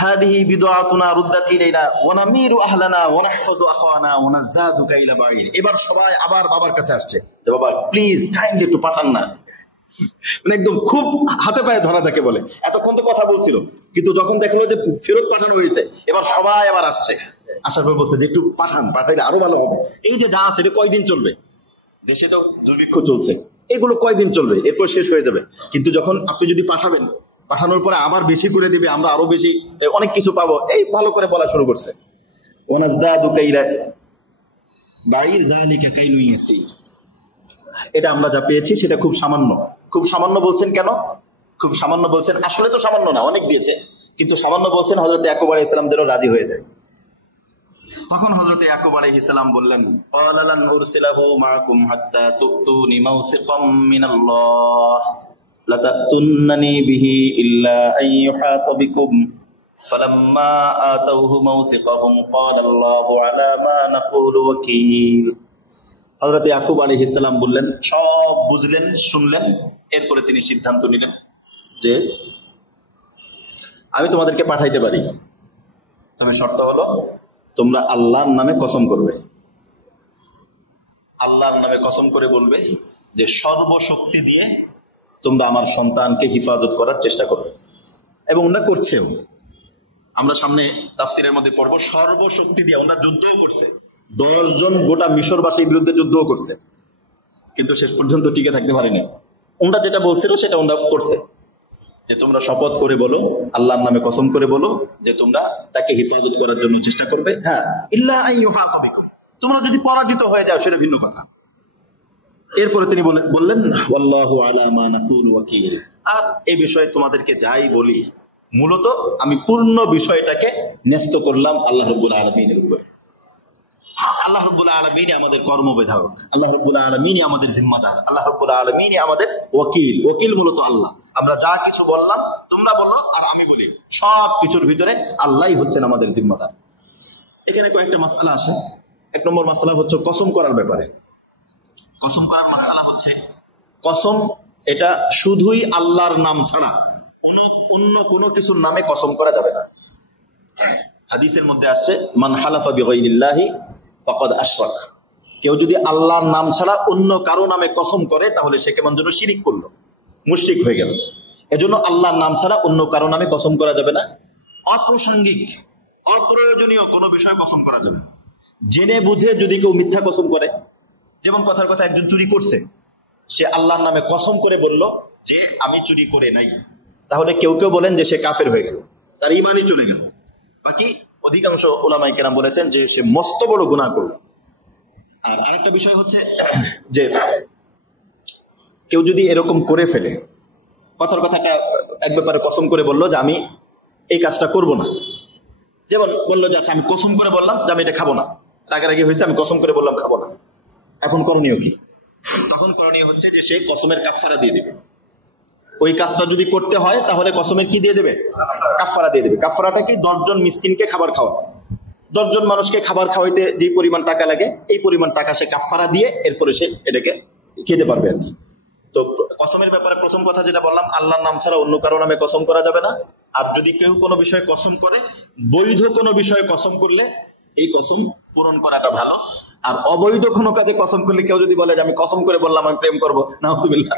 হাদিহি বিদাআতুনা রুদ্দাত ইলাইনা ওয়া নামিরু আহলানা ওয়া নাহফাজু আখাওয়ানা ওয়া নাযদাদু কাইলা বাঈর। এবার সবাই আবার বাবার কাছে আসছে যে বাবা প্লিজ কাইন্ডলি একটু পাঠান না, মানে একদম খুব হাতে পায়ে ধরা যাকে বলে। এতক্ষণ তো কথা বলছিল, কিন্তু যখন দেখলো যে ফেরত পাঠানো হয়েছে এবার সবাই আবার আসছে, আসার পর বলছে যে একটু পাঠান, পাঠাইলে আরো ভালো হবে। এই যে যা আছে এটা কয়দিন চলবে, দেশে তো দুর্ভিক্ষ চলছে, এগুলো কয়দিন চলবে, এরপর শেষ হয়ে যাবে। কিন্তু যখন আপনি যদি পাঠাবেন, পাঠানোর পরে আবার বেশি করে দিবে, আমরা আরো বেশি অনেক কিছু পাবো, এই ভালো করে বলা শুরু করছে। এটা আমরা যা পেয়েছি সেটা খুব সামান্য। খুব সামান্য বলছেন কেন? খুব সামান্য বলছেন, আসলে তো সামান্য না, অনেক দিয়েছে, কিন্তু সামান্য বলছেন হযরত ইয়াকুব আলাইহিস সালাম যেন রাজি হয়ে যায়। তখন হযরত ইয়াকুব আলাইহিস সালাম বললেন, ক্বালা লান উরসিলাহু মাআকুম হাত্তা তুতুনি মাউসিকাম মিনাল্লাহ লাতাতুন্নানি বিহি ইল্লা আন ইউহাতা বিকুম ফালাম্মা আতাউহু মাউসিকাহুম ক্বালা আল্লাহু আলা মা নাকুলু ওয়াকিল। হযরত ইয়াকুব আলাইহিস সালাম বললেন, সব বুঝলেন, শুনলেন, এরপরে তিনি সিদ্ধান্ত নিলেন যে আমি তোমাদেরকে পাঠাইতে পারি, তবে শর্ত হলো তোমরা আল্লাহর নামে কসম করবে। আল্লাহর নামে কসম করে বলবে যে সর্বশক্তি দিয়ে তোমরা আমার সন্তানকে হিফাজত করার চেষ্টা করবে। এবং ওরা করছেও, আমরা সামনে তাফসিরের মধ্যে পড়বো, সর্বশক্তি দিয়ে ওরা যুদ্ধও করছে, 10 জন গোটা মিশরবাসীর বিরুদ্ধে যুদ্ধও করছে, কিন্তু শেষ পর্যন্ত টিকে থাকতে পারেনি। ওরা যেটা বলছিল সেটা ওরা করছে, যে তোমরা শপথ করে বলো, আল্লাহর নামে কসম করে বলো যে তোমরা তাকে হিফাজত করার জন্য চেষ্টা করবে। হ্যাঁ, ইল্লা আন ইউহাতা বিকুম, তোমরা যদি পরাজিত হয়ে যাও সেটা ভিন্ন কথা। এরপরে তিনি বললেন, ওয়াল্লাহু আলা মা নাকুলু ওয়াকিল, আর এই বিষয়ে তোমাদেরকে যাই বলি, মূলত আমি পূর্ণ বিষয়টাকে ন্যস্ত করলাম আল্লাহ রাব্বুল আলামিনের উপর। আল্লাহ রাব্বুল আলামিনই আমাদের কর্মবিধায়ক, আল্লাহ রাব্বুল আলামিনই আমাদের জিম্মাদার, আল্লাহ রাব্বুল আলামিনই আমাদের ওয়াকিল। ওয়াকিল মূলত আল্লাহ। আমরা যা কিছু বললাম, তোমরা বলো আর আমি বলি, সব কিছুর ভিতরে আল্লাহই হচ্ছেন আমাদের জিম্মাদার। এখানে কয়েকটা মাসআলা আসে। 1 নম্বর মাসআলা হচ্ছে কসম করার ব্যাপারে। কসম করার মাসআলা হচ্ছে, কসম এটা শুধুই আল্লাহর নাম ছাড়া অন্য কোনো কিছুর নামে কসম করা যাবে না। হাদিসের মধ্যে আসছে, মান হালাফা বিগাইরিল্লাহি ফাকাদ আশরাক, কেউ যদি আল্লাহর নাম ছাড়া অন্য কারো নামে কসম করে তাহলে সে কেমন যেন শিরিক করলো, মুশরিক হয়ে গেল। এজন্য আল্লাহর নাম ছাড়া অন্য কারো নামে কসম করা যাবে না। অপ্রাসঙ্গিক, অপ্রয়োজনীয় কোনো বিষয়ে কসম করা যাবে না। জেনে বুঝে যদি কেউ মিথ্যা কসম করে, যেমন কথার কথা একজন চুরি করছে, সে আল্লাহর নামে কসম করে বলল যে আমি চুরি করে নাই, তাহলে কেউ কেউ বলেন যে সে কাফের হয়ে গেল, তার ঈমানই চলে গেল। বাকি অধিকাংশ উলামায়ে কেরাম বলেছেন যে সে মস্ত বড় গুনাহ করল। আর আরেকটা বিষয় হচ্ছে যে কেউ যদি এরকম করে ফেলে, কথার কথাটা এক ব্যাপারে কসম করে বলল যে আমি এই কাজটা করব না, যেমন বললো যে আচ্ছা আমি কসম করে বললাম যে আমি এটা খাবো না, রাগারাগি হয়েছে, আমি কসম করে বললাম খাবো না, এখন করণীয় কি? তখন করণীয় হচ্ছে যে সে কসমের কাফারা দিয়ে দেবে। ওই কাজটা যদি করতে হয় তাহলে কসমের কি দিয়ে দেবে? কাফারা দিয়ে দেবে। কাফারাটা কি? 10 জন মিসকিনকে খাবার খাওয়া। 10 জন মানুষকে খাবার খাওয়াইতে যে পরিমাণ টাকা লাগে, এই পরিমাণ টাকা সে কাফারা দিয়ে এরপরে সে এটাকে খেতে পারবে আর কি। তো কসমের ব্যাপারে প্রথম কথা যেটা বললাম, আল্লাহর নাম ছাড়া অন্য কারো নামে কসম করা যাবে না। আর যদি কেউ কোনো বিষয়ে কসম করে, বৈধ কোনো বিষয়ে কসম করলে এই কসম পূরণ করাটা ভালো। আর অবৈধ কোনো কাজে কসম করলে, কেউ যদি বলে যে আমি কসম করে বললাম আমি প্রেম করবো, নাউযুবিল্লাহ,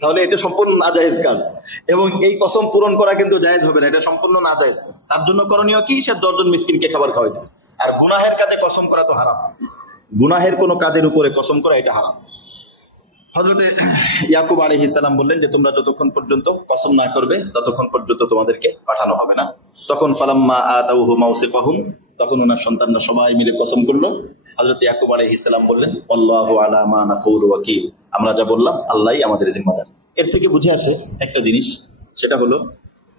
তাহলে এটা সম্পূর্ণ নাজায়েজ কাজ, এবং এই কসম পূরণ করা কিন্তু জায়েজ হবে না, এটা সম্পূর্ণ নাজায়েজ। তার জন্য করণীয় কি? সে 10 জন মিসকিনকে খাবার খাওয়াই দেবে। আর গুনাহের কাজে কসম করা তো হারাম, গুনাহের কোনো কাজের উপরে কসম করা এটা হারাম। হযরত ইয়াকুব আলাইহিস সালাম বললেন যে তোমরা যতক্ষণ পর্যন্ত কসম না করবে ততক্ষণ পর্যন্ত তোমাদেরকে পাঠানো হবে না। তখন ফালাম্মা আতাউহু মাউসিকাহুম, তখন ওনার সন্তানরা সবাই মিলে কসম করলো। হযরত ইয়াকুব আলাইহিস সালাম বললেন, আল্লাহু আলা মা নাকুলু ওয়াকিল, আমরা যা বললাম আল্লাহই আমাদের জিম্মাদার। এর থেকে বুঝে আসে একটা জিনিস, সেটা হলো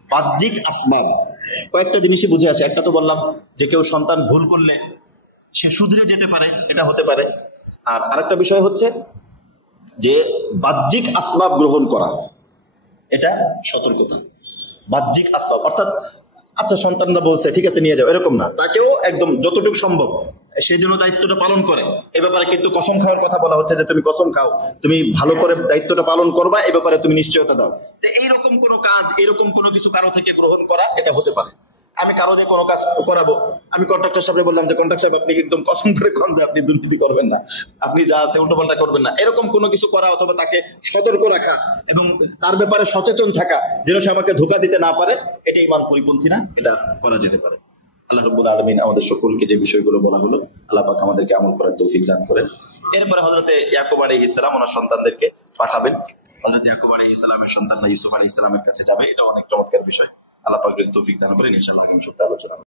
বাহ্যিক আসবাব। কয়েকটা জিনিসই বুঝে আসে। একটা তো বললাম যে কেউ সন্তান ভুল করলে সে শুধরে যেতে পারে, এটা হতে পারে। আর আরেকটা বিষয় হচ্ছে যে বাহ্যিক আসবাব গ্রহণ করা, এটা সতর্কতা। বাহ্যিক আসবাব অর্থাৎ আচ্ছা সন্তানরা বলছে ঠিক আছে নিয়ে যাও, এরকম না, তাকেও একদম যতটুকু সম্ভব সেই জন্য দায়িত্বটা পালন করে। এ ব্যাপারে কিন্তু কসম খাওয়ার কথা বলা হচ্ছে যে তুমি কসম খাও, তুমি ভালো করে দায়িত্বটা পালন করবা, এ ব্যাপারে তুমি নিশ্চয়তা দাও। তো এইরকম কোনো কাজ, এরকম কোনো কিছু কারো থেকে গ্রহণ করা, এটা হতে পারে। আমি কারো দিয়ে কোনো কাজ করাবো, আমি কন্ট্রাক্টর সাহেব বললাম যে কন্ট্রাক্টর সাহেব আপনি একদম কসম করে কোন যে আপনি দুর্নীতি করবেন না, আপনি যা আছে উল্টোপাল্টা করবেন না, এরকম কোনো কিছু করা, অথবা তাকে সতর্ক রাখা এবং তার ব্যাপারে সচেতন থাকা যেন সে আমাকে ধোঁকা দিতে না পারে, এটা ঈমান পরিপন্থী না, এটা করা যেতে পারে। আল্লাহ রাব্বুল আলামিন আমাদের সকলকে যে বিষয়গুলো বলা হলো, আল্লাহ পাক আমাদেরকে আমল করার তৌফিক দান করেন। এরপরে হযরতে ইয়াকুব আলাইহিস সালাম ওনার সন্তানদেরকে পাঠাবেন। হযরত ইয়াকুব আলাইহিস সালামের সন্তানরা ইউসুফ আলাইহিস সালামের কাছে যাবে। এটা অনেক চমৎকার বিষয়। আল্লাহ পাক তৌফিক দান করেন। ইনশাআল্লাহ আগামী সপ্তাহে আলোচনা